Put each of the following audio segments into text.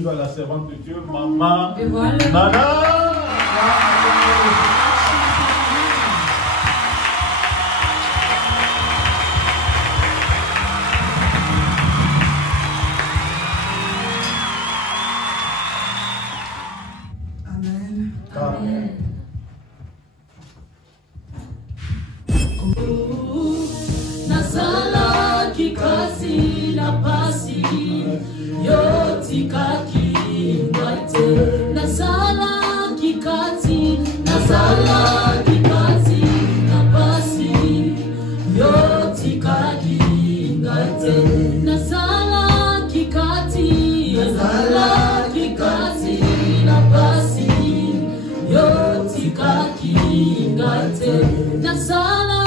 suivre la servante de Dieu, Maman wollen Nana. Amen. Amen. Nasala kikazi na pasi yotika kingate. Nasala kikazi na pasi yotika kingate. Nasala kikazi na pasi yotika kingate. Nasala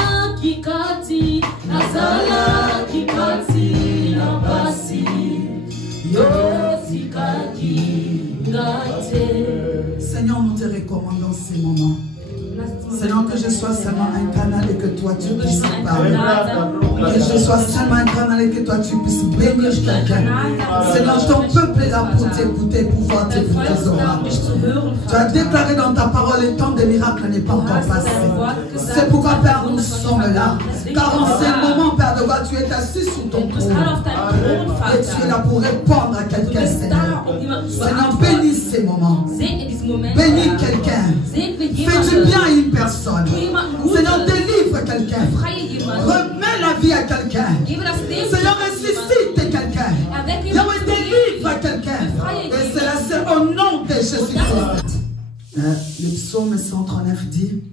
kikati na basi yotika kingate. Seigneur, nous te recommandons ces moments. Seigneur, que je sois seulement un canal et que toi tu puisses parler. Que je sois seulement un canal et que toi tu puisses bénir quelqu'un. Seigneur, ton peuple est là pour t'écouter, pour voir tes orages. Tu as déclaré dans ta parole, le temps des miracles n'est pas encore passé. C'est pourquoi, Père, nous sommes là. Car en ce moment, Père de gloire, tu es assis sur ton trône. Et tu es là pour répondre à quelqu'un, Seigneur. Seigneur, bénis ces moments. Bénis quelqu'un. Fais du bien à une personne. Seigneur, délivre quelqu'un. Remets la vie à quelqu'un. Seigneur, ressuscite quelqu'un. Seigneur, délivre quelqu'un. Et cela, c'est au nom de Jésus-Christ. Le psaume 139 dit,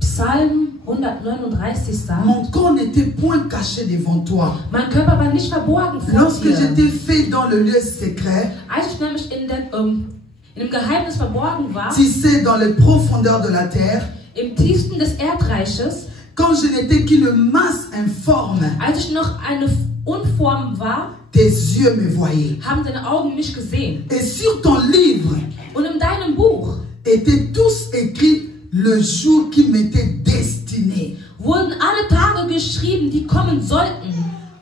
Psalm 139 sagt, mon corps n'était point caché devant toi. Mein Körper war nicht verborgen vor Lorsque dir. j'étais fait dans le lieu secret, Als ich nämlich in dem Geheimnis verborgen war, tu sais, dans les profondeurs de la terre, im tiefsten des Erdreiches, quand je n'étais qu'une masse informe, als ich noch eine Unform war, tes yeux me voyaient. haben deine Augen mich gesehen. Et sur ton livre Und in deinem Buch étaient tous écrits le jour qui m'était destiné, wurden alle Tage geschrieben, die kommen sollten,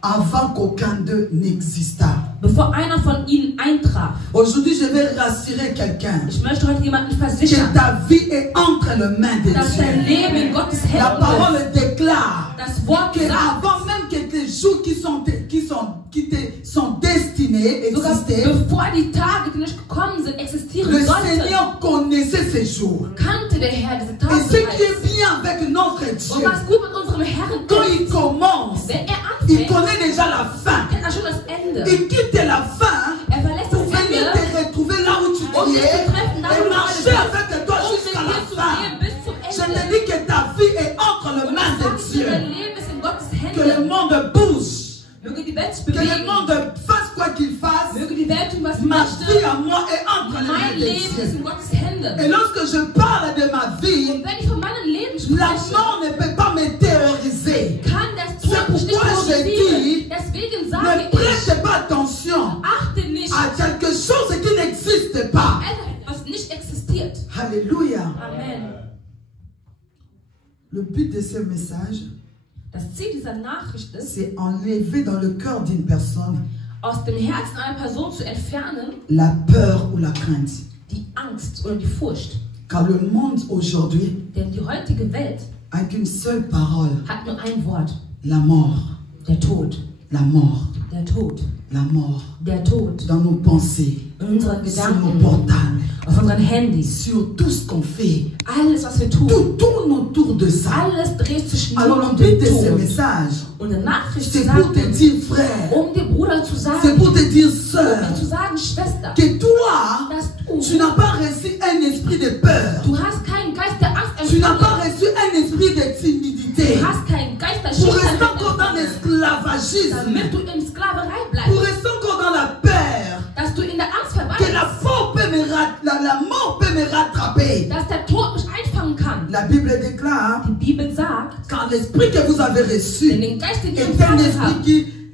avant qu'aucun d'eux n'existât. bevor einer von ihnen eintraf. Aujourd'hui, je vais rassurer quelqu'un Ich möchte heute jemanden que versichern, ta vie est entre les mains de dass dein Dieu. Leben in Gottes La Händen ist. parole déclare Das Wort que sagt, avant même que tes jours qui te sont destinés sogar existaient, bevor die Tage, die nicht gekommen sind, existieren le sollten, Seigneur connaissait ces jours. kannte der Herr diese Et Tage ce qui est bereits. bien avec notre Und Dieu, was gut mit unserem Herrn quand ist, il commence, wenn il anfängt, connaît déjà la fin. kennt er schon das Ende. Il quitte la fin Er verlässt pour das venir Ende, te retrouver là où tu um dich es zu treffen, da wo et du marcher gerade bist, avec toi um mit jusqu'à dir la zu fin. gehen bis zum Je te Ende. dis que ta vie est entre les Und mains ich de sage dir, Dieu. dein Leben ist in Gottes Que le Händen. monde bouge. Möge die Welt sich Que le bewegen. monde fasse quoi qu'il fasse. Möge die Welt tun, was sie Ma möchte. vie à moi est entre les mains Mein de Leben ist Dieu. in Gottes Händen. Et lorsque je parle de ma vie, Und wenn ich von meinem Leben la spreche, mort ne peut pas me terroriser. kann das Tod mich nicht pourquoi je terrorisieren. dis, Deswegen Ne sage ich, prêtez pas attention achte nicht à quelque chose qui n'existe pas. etwas, was nicht existiert. Alléluia. Amen. Le but de ce message, Das Ziel dieser Nachricht ist, c'est enlever dans le cœur d'une personne aus dem Herzen einer Person zu entfernen, la peur ou la crainte. die Angst oder die Furcht. Car le monde aujourd'hui Denn die heutige Welt a qu'une seule parole, hat nur ein Wort: la mort, der Tod. la mort, Der Tod. la mort. Der Tod. Dans nos pensées, In unseren sur nos Gedanken, portables, auf unseren Handys. sur tout ce qu'on fait. Alles, was wir tun. Tout tourne autour de ça. Alles dreht sich nur Alors le um but den de ce Tod. message, Und eine Nachricht c'est zu pour te sagen, dire frère, um dir Bruder zu c'est sagen, pour te dire um sœur, dir zu sagen, Schwester, que toi, dass tu n'as pas reçu un esprit de peur. du hast keinen Geist der Angst Tu n'as pas empfangen. reçu un esprit de timidité. Du hast keinen Geist der Pour rester Schüchternheit encore dans empfangen, l'esclavagisme. damit du in Sklaverei Pour bleibst, rester encore dans la peur. dass du in der Angst Que la verweilst, mort peut la mort peut me rattraper. dass der Tod mich einfangen kann. La Bible déclare, Die Bibel sagt, car l'esprit que vous avez denn reçu den Geist, den ihr est un empfangen esprit habt,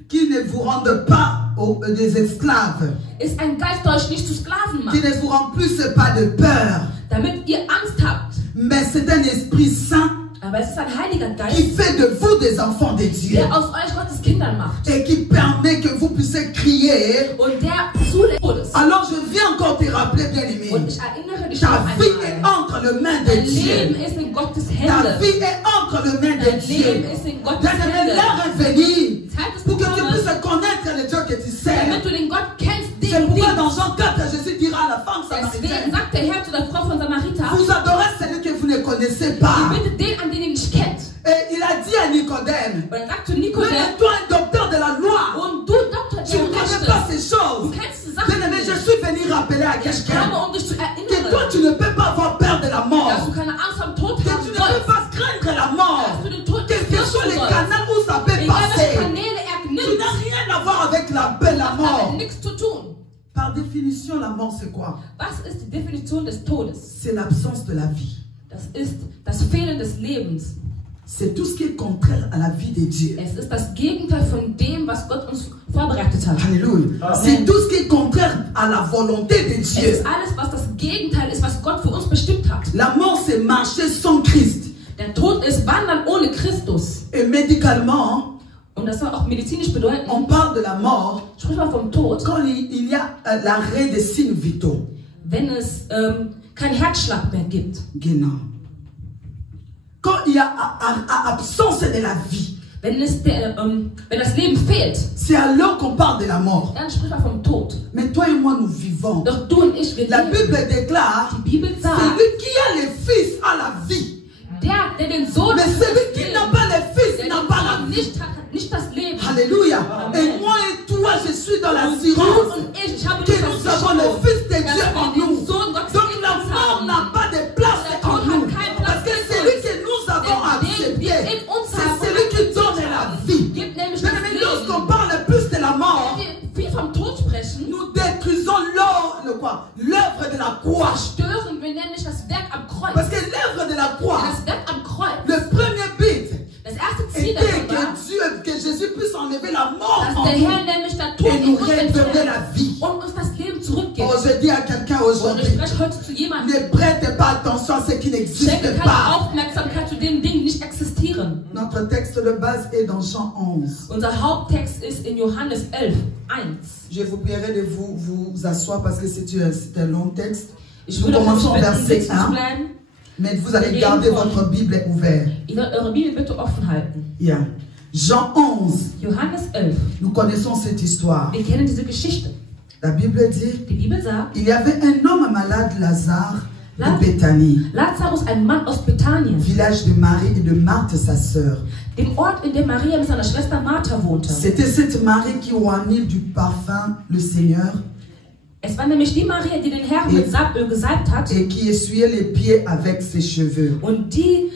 qui ne vous rende pas des esclaves. ist ein Geist, der euch nicht zu Sklaven Qui macht, ne vous remplisse pas de peur. damit ihr Angst habt. Mais c'est un esprit saint Aber es ist ein Heiliger qui Geist, fait de vous des enfants de Dieu der aus euch Gottes Kindern macht. et qui permet que vous puissiez crier. Und der zulässt. Alors je viens encore te rappeler, bien Und aimé, ich erinnere dich ta noch vie est einmal. entre les mains de Dein Leben Dieu. ist in Gottes Ta Hände. vie est entre les mains de Dein Dieu. Leben ist in Gottes Bien-aimé, Hände. l'heure est venue Zeit ist pour que tu gekommen, puisses connaître le Dieu que tu sers. damit du den Gott kennst, C'est den pourquoi du dans Jean 4, Jésus dira à la femme Deswegen samaritaine, sagt der Herr zu der Frau von Samarita, vous adorez celui que vous ne connaissez pas. ihr bittet den an, den ihr nicht kennt. Et il a dit à Nicodème, Und er sagt zu mais Nikodem, toi un docteur de la loi, und du Doktor tu ne der connais pas Rechte, ces du choses. kennst die Sachen Bien-aimé, je nicht. suis venu rappeler à Ich quelqu'un komme, um dich zu que toi erinnern, tu ne peux pas avoir peur de la dass mort. du keine Angst am Tod Que haben tu ne peux sollst, pas craindre la mort. dass du den Tod Quels nicht que soient fürchten les sollst. canaux où ça peut Egal welche passer, Kanäle er tu nimmt, n'as rien à voir avec la paix, la hat mort. damit nichts zu tun. Par définition, la mort c'est quoi? Was ist die Definition des Todes? C'est l'absence de la vie. Das ist das Fehlen des Lebens. C'est tout ce qui est contraire à la vie de Dieu. Es ist das Gegenteil von dem, was Gott uns vorbereitet hat. Alléluia. C'est tout ce qui est contraire à la volonté de Es Dieu. ist alles, was das Gegenteil ist, was Gott für uns bestimmt hat. La mort c'est marcher sans Christ. Der Tod ist Wandern ohne Christus. Et médicalement, Und das soll auch medizinisch bedeuten, on parle de la mort sprich mal vom Tod, quand il y a l'arrêt des signes vitaux. wenn es keinen Herzschlag mehr gibt. Genau. Quand il y a absence de la vie, Wenn das Leben fehlt, c'est alors qu'on parle de la mort. dann sprich mal vom Tod. Mais toi et moi, nous vivons. Doch du und ich, wir La leben. Bible déclare, Die Bibel sagt, celui qui a les fils a la vie. der den Sohn Mais hat, celui qui n'a pas les fils der n'a den pas la Sohn vie. nicht hat, hat nicht das Leben. Alléluia. Et moi et toi, je suis dans l'assurance Und ich habe que die nous avons le Versicherung, Fils de dass Dieu wir en den nous. Sohn Gottes Donc in la uns mort haben. n'a pas de place en nous. Parce que celui que nous avons accepté, c'est celui qui donne la vie. Gibt nämlich Mais das lorsqu'on Leben. parle plus de la mort, Wenn wir viel vom Tod sprechen, nous détruisons l'œuvre de la croix. stören wir nämlich das Werk am Kreuz. Parce que l'œuvre de la croix, Das Werk am Kreuz, le premier but das erste Ziel était davon war, que Jésus puisse enlever la mort dass en der nous Herr nämlich der Tod et in nous uns redonner entfernt la vie. und uns das Leben zurückgibt. Oh, je dis à quelqu'un Und ich aujourd'hui, spreche heute zu jemandem, ne prête pas attention à ce qui n'existe schenke keine pas. Aufmerksamkeit zu den Dingen, die nicht existieren. Notre texte de base est dans Jean 11. Unser Haupttext ist in Johannes 11, 1. Je vous prierai de vous asseoir parce que c'est un long texte. Ich Nous würde euch commençons au bitten, verset sitzen zu 1, bleiben. mais vous allez garder votre Bible ouverte. Ihr sollt eure Bibel bitte offen halten. Yeah. Jean 11, Johannes 11. nous connaissons cette histoire. Wir kennen diese Geschichte. La Bible dit, Die Bibel sagt, il y avait un homme malade, Lazare, de Béthanie, Lazarus, ein Mann aus Bethanien, village de Marie et de Marthe, sa sœur. dem Ort, in dem Maria mit seiner Schwester Martha wohnte. C'était cette Marie qui oignit du parfum le Seigneur Es war nämlich die Maria, die den Herrn mit Salböl gesalbt hat et qui essuyait les pieds avec ses cheveux. und die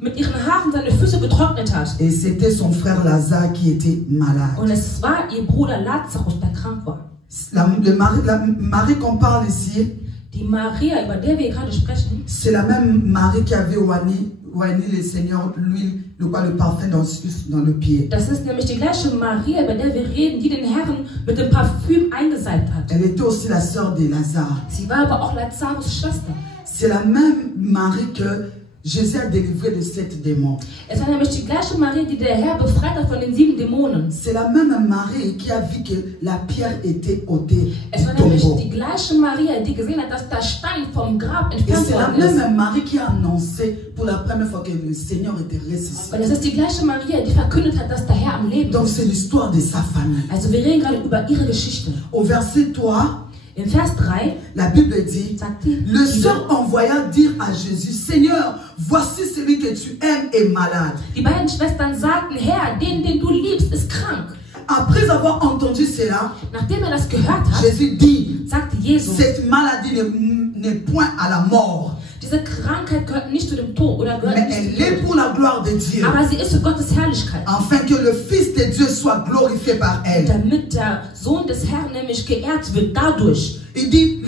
mit ihren Haaren seine Füße getrocknet hat. Et c'était son frère Lazare qui était malade. Und es war ihr Bruder Lazarus, der krank war. La Marie qu'on parle ici, Die Maria, über der wir gerade sprechen, c'est la même Marie qui avait oigné le Seigneur, l'huile, le parfum dans le pied. das ist nämlich die gleiche Maria, über der wir reden, die den Herrn mit dem Parfüm eingesalbt hat. Elle était aussi la sœur de Lazare. Sie war aber auch Lazarus Schwester. C'est la même Marie que Jésus a délivré de 7 démons. Es war nämlich die gleiche Maria, die der Herr befreit hat von den 7 Dämonen. C'est la même Marie qui a vu que la pierre était ôtée Es war du nämlich tombeau. die gleiche Maria, die gesehen hat, dass der Stein vom Grab Et entfernt c'est la worden ist. même Marie qui a annoncé pour la première fois que le Seigneur était ressuscité. Und es ist die gleiche Maria, die verkündet hat, dass der Herr am Leben Donc ist. c'est l'histoire de sa famille. Also wir reden gerade über ihre Geschichte. Au verset 3, Im Vers 3 la Bible dit, sagt die le Bibel, sœur envoya dire à Jésus, Seigneur, voici celui que tu aimes est malade. die beiden Schwestern sagten, Herr, den du liebst, ist krank. Après avoir entendu cela, Nachdem er das gehört hat, Jésus dit, sagte Jesus, cette maladie n'est point à la mort, diese Krankheit gehört nicht zu dem Tod oder gehört mais nicht elle zu est dem Tod, pour la gloire de Dieu, aber sie ist für Gottes Herrlichkeit. afin que le Fils de Dieu soit glorifié par elle. Damit der Sohn des Herrn nämlich geehrt wird dadurch. Il dit,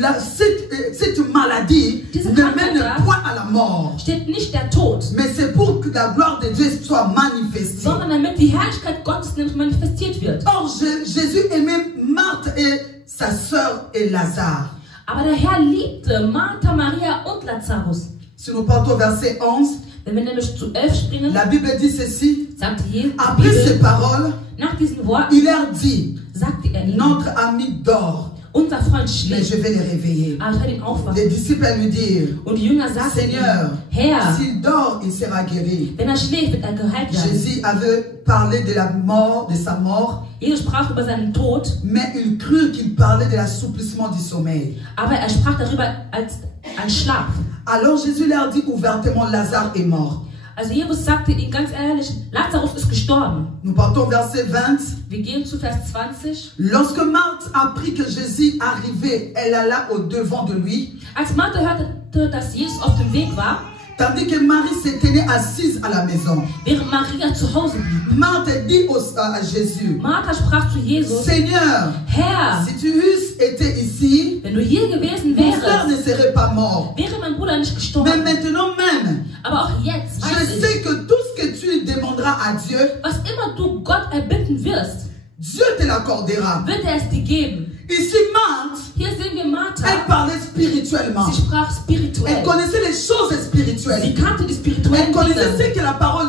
cette maladie Diese ne Krankheit mène da point à la mort, steht nicht der Tod, mais c'est pour que la gloire de Dieu soit manifestée. sondern damit die Herrlichkeit Gottes nämlich manifestiert wird. Or, Jésus aimait Marthe et sa sœur et Lazare. Aber der Herr liebte Martha, Maria und Lazarus. Si nous partons au verset 11, Wenn wir nämlich zu 11 springen, la Bible dit ceci. sagt die Après ces Bibel, paroles, nach diesen Worten, il leur dit, sagte er ihnen, notre ami dort, unser Freund mais schläft, je vais le réveiller. aber ich werde ihn aufwachen. Les disciples lui dirent, Und die Jünger sagten Seigneur, ihm, Herr, s'il dort, il sera guéri. wenn er schläft, wird er geheilt werden. Jésus avait parlé de la mort, de sa mort, Jesus sprach über seinen Tod, mais il crut qu'il parlait de l'assouplissement du sommeil. aber er sprach darüber als ein Schlaf. Alors Jésus leur dit ouvertement, Lazare est mort. Also Jesus sagte ihnen ganz ehrlich, Lazarus ist gestorben. Nous partons verset 20. Wir gehen zu Vers 20. Lorsque Marthe apprit que Jésus arrivait, elle alla au devant de lui, Als Martha hörte, dass Jesus auf dem Weg war, tandis que Marie se tenait assise à la maison. während Maria zu Hause blieb. Marthe dit à Jésus, Martha sprach zu Jesus, Seigneur, Herr, si tu eusses été ici, wenn du hier gewesen mon frère wärst, ne serait pas mort. wäre mein Bruder nicht Mais gestorben. maintenant même, Aber auch jetzt je weiß sais ich, que tout ce que tu demanderas à Dieu, was immer du Gott erbitten wirst, Dieu te l'accordera. wird er es dir geben. Ici, Marthe, Hier sehen wir Martha, elle parlait spirituellement. sie sprach Elle spirituell. connaissait les choses Sie spirituelles. kannte die Elle spirituellen connaissait Dinge. ce que la parole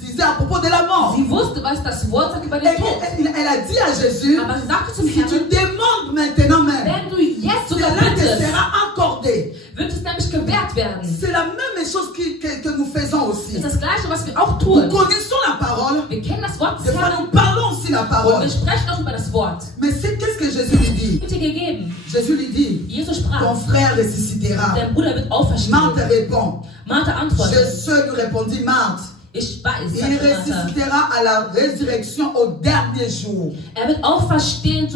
disait à propos de la mort. Sie wusste, was das Wort sagt über Et den Tod. elle a dit à Jésus, Aber sie sagte zum si tu Herrn, demandes maintenant même, wenn du jetzt sogar cela te bittest, sera accordé. wird es nämlich gewährt werden. C'est la même chose que nous faisons Das aussi. ist das Gleiche, was wir auch Nous tun. connaissons la parole, Wir kennen das Wort des des fois Herrn nous parlons aussi la und parole. wir sprechen auch über das Wort. Mais qu'est-ce que Jésus lui dit? Wird dir gegeben. Jésus lui dit, Jesus ton sprach, frère ressuscitera. dein Bruder wird Marthe auferstehen. répond, Martha antwortet, Jésus lui répondit, Marthe, ich weiß, il sagte Martha. ressuscitera à la résurrection au dernier jour. Er wird auferstehen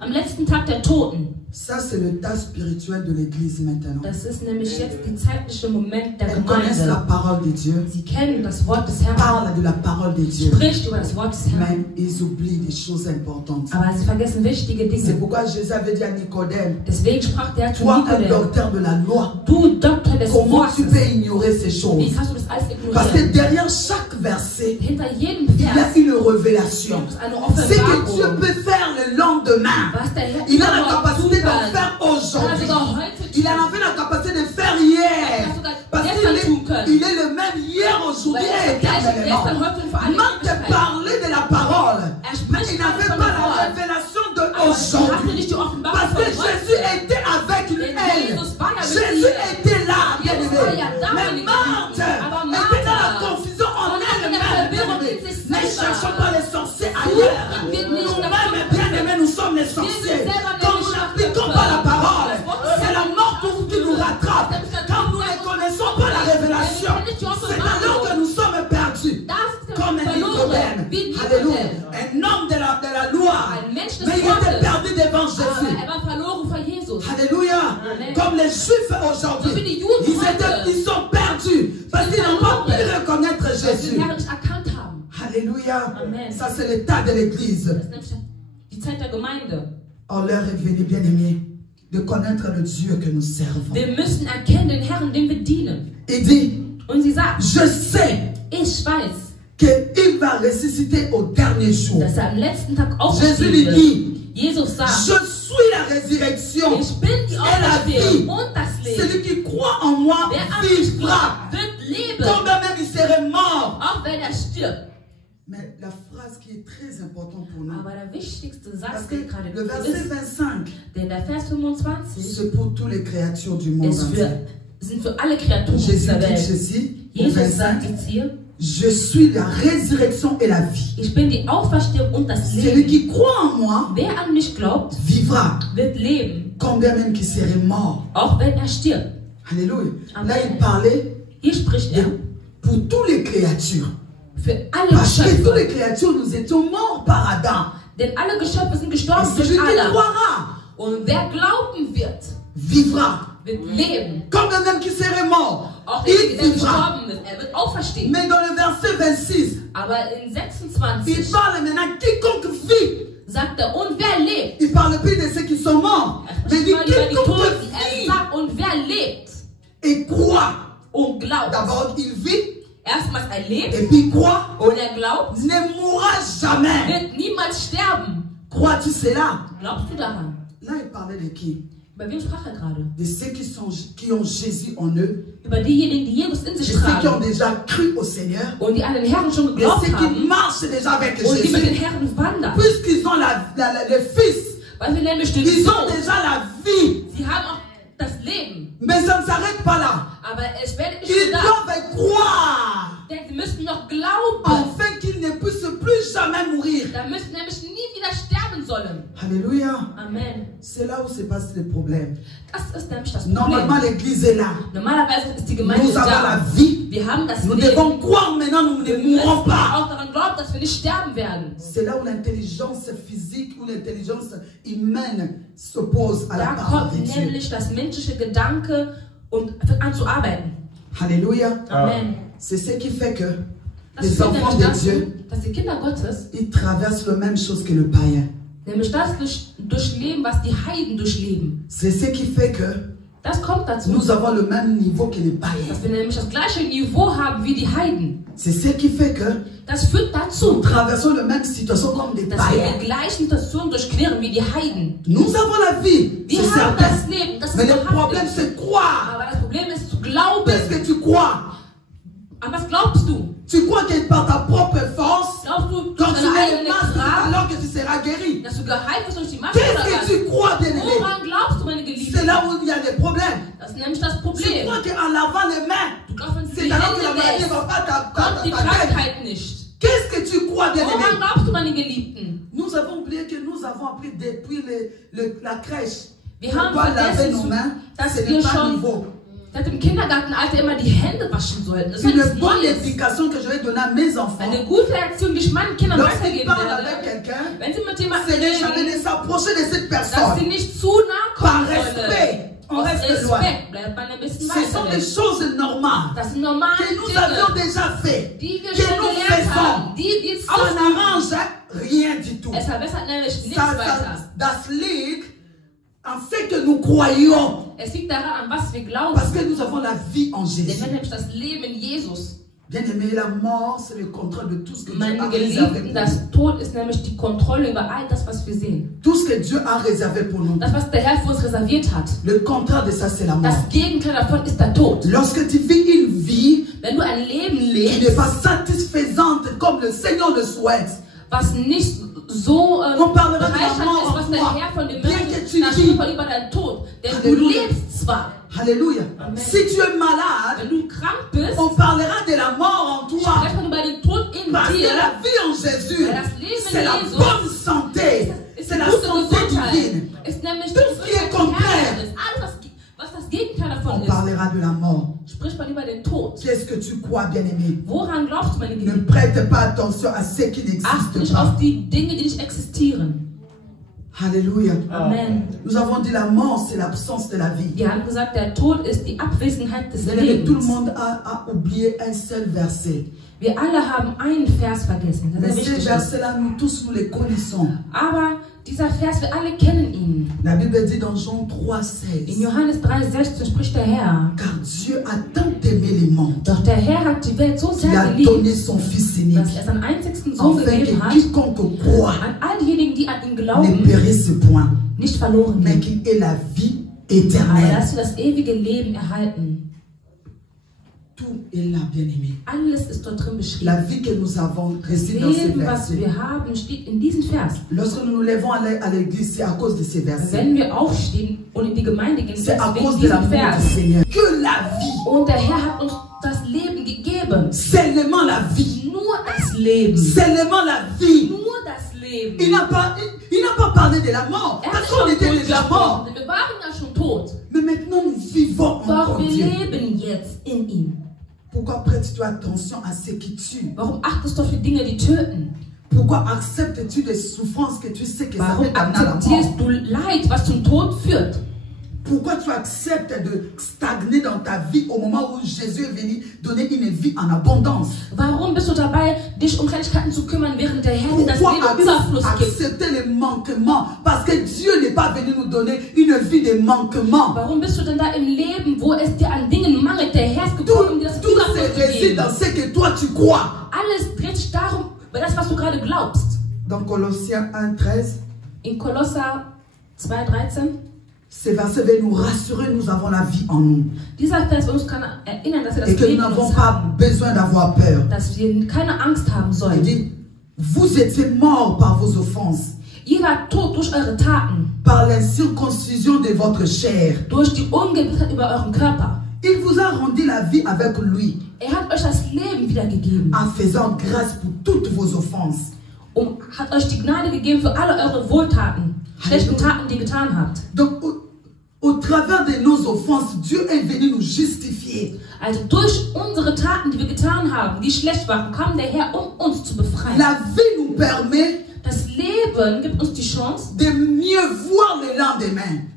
am letzten Tag der Toten. Ça, c'est le tas spirituel de l'Église maintenant. Das ist nämlich jetzt die zeitliche Moment der Elles connaissent la Gemeinde. parole de Dieu, Sie kennen das Wort des Herrn, parlent de la parole de Dieu, spricht über das Wort des Herrn, mais ils oublient des choses importantes. aber sie vergessen wichtige C'est Dinge. pourquoi Jésus avait dit à Nicodème, Deswegen sprach der zu toi, un Nikodem, docteur de la loi, du Doktor des comment tu Wortes, peux ignorer ces choses? wie kannst du das alles Parce que ignorieren? derrière chaque verset, Hinter jedem il y a Vers une révélation. gibt es eine Ce que Dieu Offenbarung. peut faire le lendemain, Was der Herr il a la übermorgen capacité tun d'en kann, faire kann er aujourd'hui. sogar heute Il tun. en avait la capacité de faire hier. Er sogar Parce gestern tun können. qu'il est le même hier, aujourd'hui Weil et er gleich éternellement. gestern, heute und für alle Marthe Ewigkeit. parlait de la parole, Er mais spricht il gerade n'avait von pas dem la Wort. révélation Aber er hatte d'aujourd'hui. nicht die Offenbarung Parce que von heute. Jésus était avec Denn elle. Jesus war ja mit Jésus ihr. était là, bien Jesus aimé. war ja da, Mais meine Marthe Geliebten. Aber était dans la Martha confusion en war in der elle-même. Verwirrung bien-aimé. in sich Ne selber. cherchons pas les sorciers ailleurs. wird nicht Nous-mêmes, bien aimés, nous sommes les sorciers. Quand nous n'appliquons pas la parole, c'est la mort qui nous rattrape. Quand nous ne connaissons pas la révélation, c'est alors que nous sommes perdus. Comme un Nicodème. Alléluia. Un homme de la loi. Ein Mensch des Mais il était Wortes. perdu devant Aber Jésus. er war verloren vor Jesus. Alléluia. Amen. Comme les Juifs aujourd'hui. So wie die Juden heute. Ils sont perdus. Parce qu'ils n'ont pas pu reconnaître Weil sie den Jésus. Herrn nicht erkannt haben. Alléluia. Amen. Ça, c'est l'état de l'Église. Das ist nämlich die Zeit der Gemeinde. On leur est venu, bien aimé, de connaître le Dieu que nous servons. Wir müssen erkennen den Herrn, dem wir dienen. Il dit, Und sie sagt, je sais ich weiß, qu'il va ressusciter au dernier jour. dass er am letzten Tag Jésus lui aufstehen wird. dit, Jesus sagt, je suis la résurrection. ich bin die Auferstehung und das Leben. Celui qui croit en moi Wer an mich vivra. glaubt, wird leben, Quand même il serait mort. auch wenn er stirbt. Mais la phrase qui est très importante pour nous, Aber der wichtigste parce Satz, que der gerade le verset ist, 25, der Vers 25, c'est pour toutes les créatures du monde ist entier. sind für alle Kreaturen Jésus dieser dit Welt. ceci, au Jesus 25, sagt jetzt hier, je suis la résurrection et la vie. ich bin die Auferstehung und das Celui Leben. qui croit en moi Wer an mich glaubt, vivra, wird leben, combien même qu'il serait mort. auch wenn er stirbt. Alléluia. Amen. Là, il parlait Hier spricht er pour toutes les créatures. für alle Parce que toutes Geschöpfe. les créatures, nous étions morts par Adam. Denn alle Geschöpfe sind Et gestorben celui durch qui Adam. croira Und wer glauben wird, vivra. wird leben. Combien même qu'il serait mort, Auch il der vivra. gestorben ist, er wird auferstehen. Mais dans le verset 26, Aber in il 26 parle maintenant quiconque vit. sagt er, und wer lebt? Il ne parle plus de ceux qui sont morts. Er Mais il spricht dit mal über die quiconque Toten. Er vit sagt, und wer lebt et croit. und glaubt. D'abord, il vit Erstmals er lebt et puis croit. und er glaubt, Ne mourra jamais. wird niemals sterben. Crois-tu cela? Glaubst du daran? Là, il parlait de qui? Über wen sprach gerade? De ceux qui ont Jésus en eux. Über diejenigen, die Jesus in De sich ceux qui ont tragen. déjà cru au Seigneur. Und die an den Herrn schon De geglaubt ceux qui haben. marchent déjà avec Und die mit den Jésus. Herren wandern. Puisqu'ils ont le Fils. Weil wir nämlich den Ils ont Sohn. déjà la vie. Sie haben auch das Leben. Mais ça ne s'arrête pas là. Aber es wird nicht Ils nur da. doivent croire. Denn sie müssen noch glauben. Afin qu'ils ne puissent plus jamais mourir. Da müssen nämlich nie wieder sterben sollen. Alléluia. Amen. C'est là où se passe le problème. Das ist nämlich das Normalement, Problem. l'église est là. Normalerweise ist die Gemeinde Nous avons la da. vie. Wir haben das Nous Leben. devons croire maintenant, nous ne Wir mourrons müssen pas. auch daran glauben, dass wir nicht sterben werden. C'est là où l'intelligence physique ou l'intelligence humaine s'oppose à la Da parole de kommt Dieu. nämlich das menschliche Gedanke und fängt an zu arbeiten. Alléluia. Amen. C'est ce qui fait que Das les führt enfants nämlich de dazu, Dieu, dass die Kinder Gottes ils traversent la même chose que le païen. nämlich das durchleben, was die Heiden durchleben. C'est ce qui fait que Das kommt dazu, nous avons le même niveau que les païens. dass wir nämlich das gleiche Niveau haben wie die Heiden. C'est ce qui fait que Das führt nous dazu, traversons la même situation comme des dass wir païens. die gleichen Situationen durchqueren wie die Heiden. Nous avons la vie, Wir c'est haben certain. das Leben, das Mais ist le problème, wahrhaftig. c'est croire. Aber das Problem ist zu glauben. Qu'est-ce que tu crois? An was glaubst du? Tu crois que par ta propre force, Glaubst du, quand durch tu deine mets le eigene masque, Kraft, alors que tu seras guéri? dass du geheilt wirst durch die Maske Qu'est-ce oder que was? tu crois, bien-aimé? Woran glaubst du, meine Geliebten? C'est là où il y a des problèmes. Das ist nämlich das Tu Problem. crois qu'en lavant les mains, Du glaubst, wenn du c'est die alors que la Hände maladie ne wäschst, va pas kommt die t'atteindre. Krankheit nicht. Qu'est-ce que tu crois, Woran bien-aimé? glaubst du, meine Geliebten? Nous avons oublié que nous avons appris depuis la crèche. Wir On haben doit laver vergessen, nos mains, dass ce wir n'est pas schon nouveau. seit dem Kindergartenalter immer die Hände waschen sollten. Das ist Une nichts bonne Neues. éducation que je vais donner à mes enfants. Eine gute Erziehung, die ich meinen Kindern Lorsqu'ils weitergeben parlent werde. avec quelqu'un, Wenn sie mit jemandem c'est de jamais reden, de s'approcher de cette dass sie personne. nicht zu nah Par kommen respect, sollen. on Aus reste loin. Respekt bleibt man ein bisschen Ce sont weiter des weg. choses normales Das sind normale que nous avions Dinge, déjà fait, die wir que schon nous gelernt haben, faisons. die wir Ça tun. n'arrange rien du tout. Es verbessert nämlich nichts Ça, weiter. das liegt en ce que nous croyons. Es liegt daran, an was wir glauben. Parce que nous avons la vie en Denn wir Jésus. haben nämlich das Leben in Jesus. Bien aimé, la mort, c'est le contrôle de tout ce que Dieu Meine a réservé Geliebten, pour nous. das Tod ist nämlich die Kontrolle über all das, was wir sehen. Tout ce que Dieu a réservé pour nous. Das, was der Herr für uns reserviert hat. Le contraire de ça, c'est la mort. Das Gegenteil davon ist der Tod. Lorsque tu vis une vie Wenn du ein Leben qui n'est lebst, pas satisfaisante comme le Seigneur le souhaite, was nicht so On parlera de la bereichernd mort ist, was en der toi. Herr von dir Bien möchte, que tu dann vis. spricht man über deinen Tod. Denn du Halleluja. lebst zwar, Alléluia. Amen. Si tu es malade, wenn du krank bist, on parlera de la mort en toi. spricht man über den Tod in Parce que dir. la vie en Jésus, Weil das Leben c'est in la Jesus bonne santé. ist C'est die la gute santé Gesundheit. divine. Ist nämlich Tout die ce qui est Gesundheit, die contraire. Herrliche ist. Alles, was das Gegenteil On davon ist, parlera de la mort. spricht man über den Tod. Qu'est-ce que tu crois, bien-aimé? Woran glaubst du, meine Ne Geliebten? prête pas attention à ce qui Achte n'existe nicht pas. auf die Dinge, die nicht existieren. Alléluia. Amen. Nous avons dit la mort, c'est l'absence de la vie. Wir haben gesagt, der Tod ist die Abwesenheit des Bien-aimé, tout le Lebens. monde a oublié un seul verset. Wir alle haben einen Vers vergessen. Das Mais ist ce wichtig. verset-là, nous tous, nous les connaissons. Aber dieser Vers, wir alle kennen ihn. La Bible dit dans Jean In 3,16, Johannes 3,16 spricht der Herr. car Dieu a tant aimé les mondes Doch der Herr hat die Welt so qu'il sehr a donné geliebt, son Fils unique, dass er seinen einzigsten Sohn afin gegeben que hat, quiconque croit an all diejenigen, die an ihn ne glauben, périsse point, nicht verloren mais gehen, qu'il ait la vie aber éternelle. dass sie das ewige Leben erhalten. Tout est là, bien-aimé. Alles ist dort drin beschrieben. La vie que nous avons Das réside dans ce Leben, was verset. wir haben, steht in diesem Vers. Lorsque nous nous levons à l'église, c'est à cause de ces versets. Wenn wir aufstehen und in die Gemeinde gehen, C'est à wegen cause de diesem l'amour du Vers. Seigneur que la vie, Und der Herr hat uns das Leben gegeben. seulement la vie, Nur das Leben. seulement la vie. Nur das Leben. Il n'a pas parlé de la mort, Er hat parce qu'on schon était tot déjà mort. gesprochen, denn wir waren ja schon tot. Mais maintenant, nous vivons Doch encore wir Dieu. leben jetzt in ihm. Pourquoi prêtes-tu attention à ce qui tue? Warum achtest du auf die Dinge, die töten? Pourquoi acceptes-tu des souffrances que tu sais que ça Warum peut t'amener à la mort? akzeptierst du Leid, was zum Tod führt? Pourquoi tu acceptes de stagner dans ta vie au moment où Jésus est venu donner une vie en abondance? Warum bist du dabei, dich um Kleinigkeiten zu kümmern, während der Herr dir das Pourquoi Leben Überfluss gibt? accepter les manquements? Parce que Dieu n'est pas venu nous donner une vie de manquements. Warum bist du denn da im Leben, wo es dir an Dingen mangelt? Der Herr ist gekommen, um dir das Tout se Überfluss zu réside geben. dans ce que toi tu crois. Alles dreht sich darum, über das, was du gerade glaubst. Dans Colossiens 1,13, In Kolosser 2,13, Ces versets veulent nous rassurer, nous avons la vie en nous. Dieser Vers uns kann erinnern, dass wir das Et que nous Leben in n'avons uns pas haben, besoin d'avoir peur. dass wir keine Angst haben Il sollen. dit, vous étiez morts par vos offenses, Ihr wart tot durch eure Taten, par la circoncision de votre chair. durch die Ungewissheit über euren Körper. Il vous a rendu la vie avec lui, Hat euch das Leben wiedergegeben, en faisant grâce pour toutes vos offenses. Hat euch die Gnade gegeben für alle eure Wohltaten, schlechten Taten, die ihr getan habt. Donc, au travers de nos offenses, Dieu est venu nous justifier. Also durch unsere Taten, die wir getan haben, die schlecht waren, kam der Herr, um uns zu befreien. La vie nous permet Das Leben gibt uns die Chance, de mieux voir le lendemain.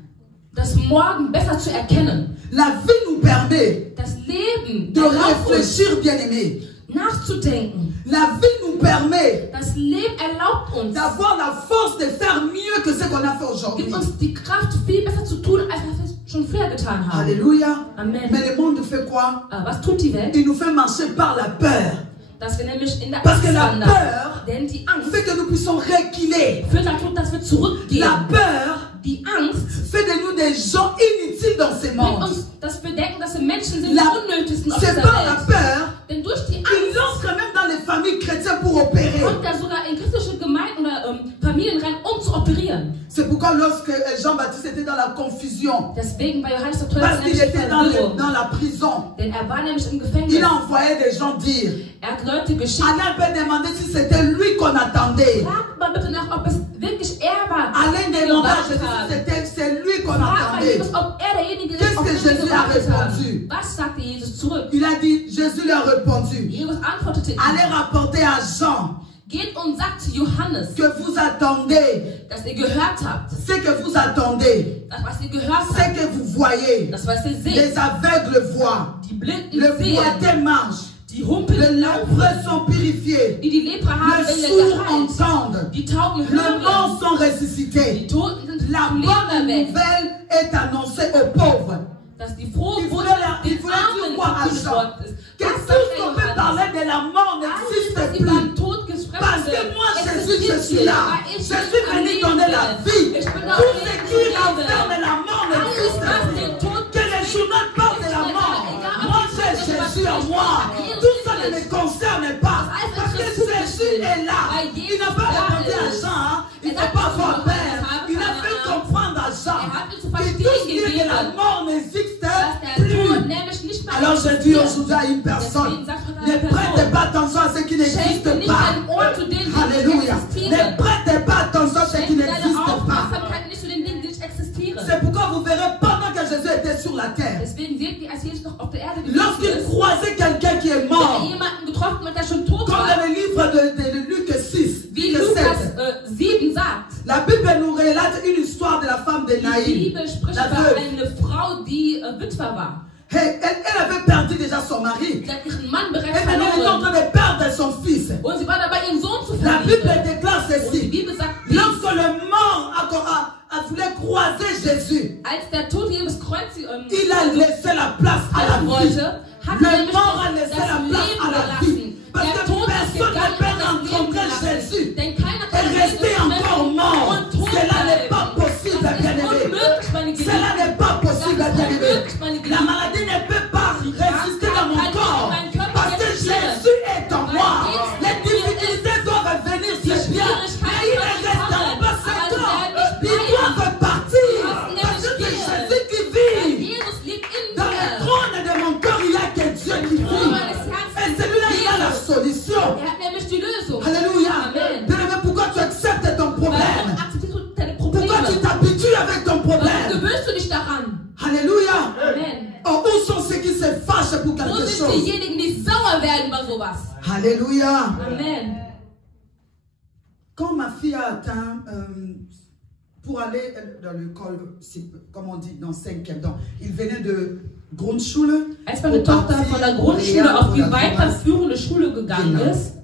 das Morgen besser zu erkennen. La vie nous permet Das Leben de erlaubt uns, réfléchir, bien-aimé. nachzudenken. La vie nous permet Das Leben erlaubt uns, d'avoir la force de faire mieux que ce qu'on a fait aujourd'hui. gibt uns die Kraft, viel besser zu tun, als wir es schon früher getan haben. Alléluia. Amen. Mais le monde fait quoi? Aber was tut die Welt? Il nous fait marcher par la peur. Dass wir nämlich in der Parce Angst que la wandern. peur Denn die Angst fait que nous puissions reculer. führt dazu, dass wir zurückgehen. La peur Die Angst fait de nous des gens inutiles dans ce bringt monde. uns, dass wir denken, dass wir Menschen sind, die La- unnötigsten auf C'est dieser par la Welt. peur Denn durch die qu'il Angst entre même dans les familles chrétiennes pour opérer. kommt er sogar in christliche Gemeinden oder Familien rein, um zu operieren. C'est pourquoi lorsque Jean-Baptiste était dans la confusion, Deswegen war Johannes der parce Täufer qu'il nämlich était Verwirrung. dans la prison, Denn er war nämlich im il Gefängnis. a envoyé des gens dire, Hat Leute geschickt. Alain peut demander si c'était lui qu'on attendait. Fragt mal bitte nach, ob es wirklich er war. Alain der demandait à gewartet Jésus hat. si c'est lui qu'on Fragt mal attendait. Jesus, ob er derjenige ist, Qu'est-ce auf que den wir Jésus a gewartet haben. répondu? Was sagte Jesus zurück? Il a dit, Jésus lui a répondu, Jesus antwortete ihm. allez rapporter à Jean Geht und sagt zu Johannes, que vous attendez, dass ihr gehört habt, ce que vous attendez, das was ihr gehört ce habt, que vous voyez. das was ihr seht, Les aveugles voient, die Blinden les sehen, boiteux marchent, die les Humpeln laufen, lépreux sont purifiés, die Lepra haben, les werden sourds geheilt, entendent, die Tauben les hören, morts sont die ressuscités. Toten sind La vom bonne Leben erweckt, nouvelle est annoncée aux pauvres. dass die frohe Il Botschaft voulait den dire Armen quoi à verkündet Jean? worden ist. Que Was tout sagt ce qu'on der peut Johannes? parler de la mort Alles, n'existe was plus. über den Tod gesprochen Parce que wird, moi, Jésus, je existiert suis nicht. là. Weil ich Je bin suis am venu Leben donner la bin. vie. Ich bin Tout am ce Leben qui gegeben. renferme la mort Alles, n'existe was plus. den Tod Que les journaux parlent de la mort. Moi, j'ai Jésus en moi. Tout ça ne me concerne pas. Parce que Jésus est là. Il n'a pas demandé à Jean. Hein. Il n'a pas avoir peur. Il a fait comprendre à Jean que tout ce qui est de la mort n'existe plus. Alors je dis aujourd'hui à une personne, ne prêtez pas attention à ce qui n'existe pas. Alléluia. Ne prêtez pas attention à ce qui n'existe pas. C'est pourquoi vous verrez pendant que Jésus était sur la terre, lorsqu'il croisait quelqu'un qui est mort, comme dans le livre de Luc 6, Wie Luc Lukas 7, 7 sagt, la Bible nous relate une histoire de la femme de die Naïm, Bibel spricht la über veuve. eine Frau, die Witwe war. Elle avait perdu déjà son mari. Sie hat ihren Mann bereits Et maintenant, elle est en verloren. train de perdre son fils. Und sie war dabei, ihren Sohn zu La Bible verlieren. déclare Und die ceci. Bibel sagt, dies, Lorsque le mort a voulu croiser Jésus, als der Tod Jesus Kreuz il a laissé la place à la vie. wollte, hat er Le nämlich mort a das laissé la Leben place à la vie. gelassen. Parce Der que Tod ist personne gegangen ne peut und das Leben rencontrer gelassen. Jésus Denn keiner et kann rester encore mort. und tot Cela n'est bleiben. pas possible, Das ist bien-aimé. unmöglich, meine Geliebten. Cela n'est pas possible, Das ist bien-aimé. unmöglich, meine La Geliebten. maladie ne peut pas résister dans mon corps. Parce que Jésus est en moi. Les difficultés doivent venir, c'est bien. Mais ils ne resteront pas sur toi. Ils doivent partir. Parce que c'est Jésus qui Weil vit. Jesus liegt in Dans le mir. trône de mon corps, il n'y a que Dieu qui vit. Et celui-là, il a la solution. Er hat nämlich die Lösung. Alléluia. Amen. Bien-aimé, pourquoi tu acceptes ton Warum problème? akzeptierst du deine Pourquoi tu Probleme? t'habitues avec ton Warum problème? gewöhnst du dich daran? Alléluia. Amen. Oh, où sont ceux qui se fâchent pour Wo quelque sind chose? diejenigen, die sauer werden über sowas? Alléluia. Amen. Quand ma fille a atteint, pour aller dans l'école, comme on dit, dans 5e, donc, il venait de Grundschule. Als meine Tochter von der Grundschule auf die weiterführende Schule gegangen ist,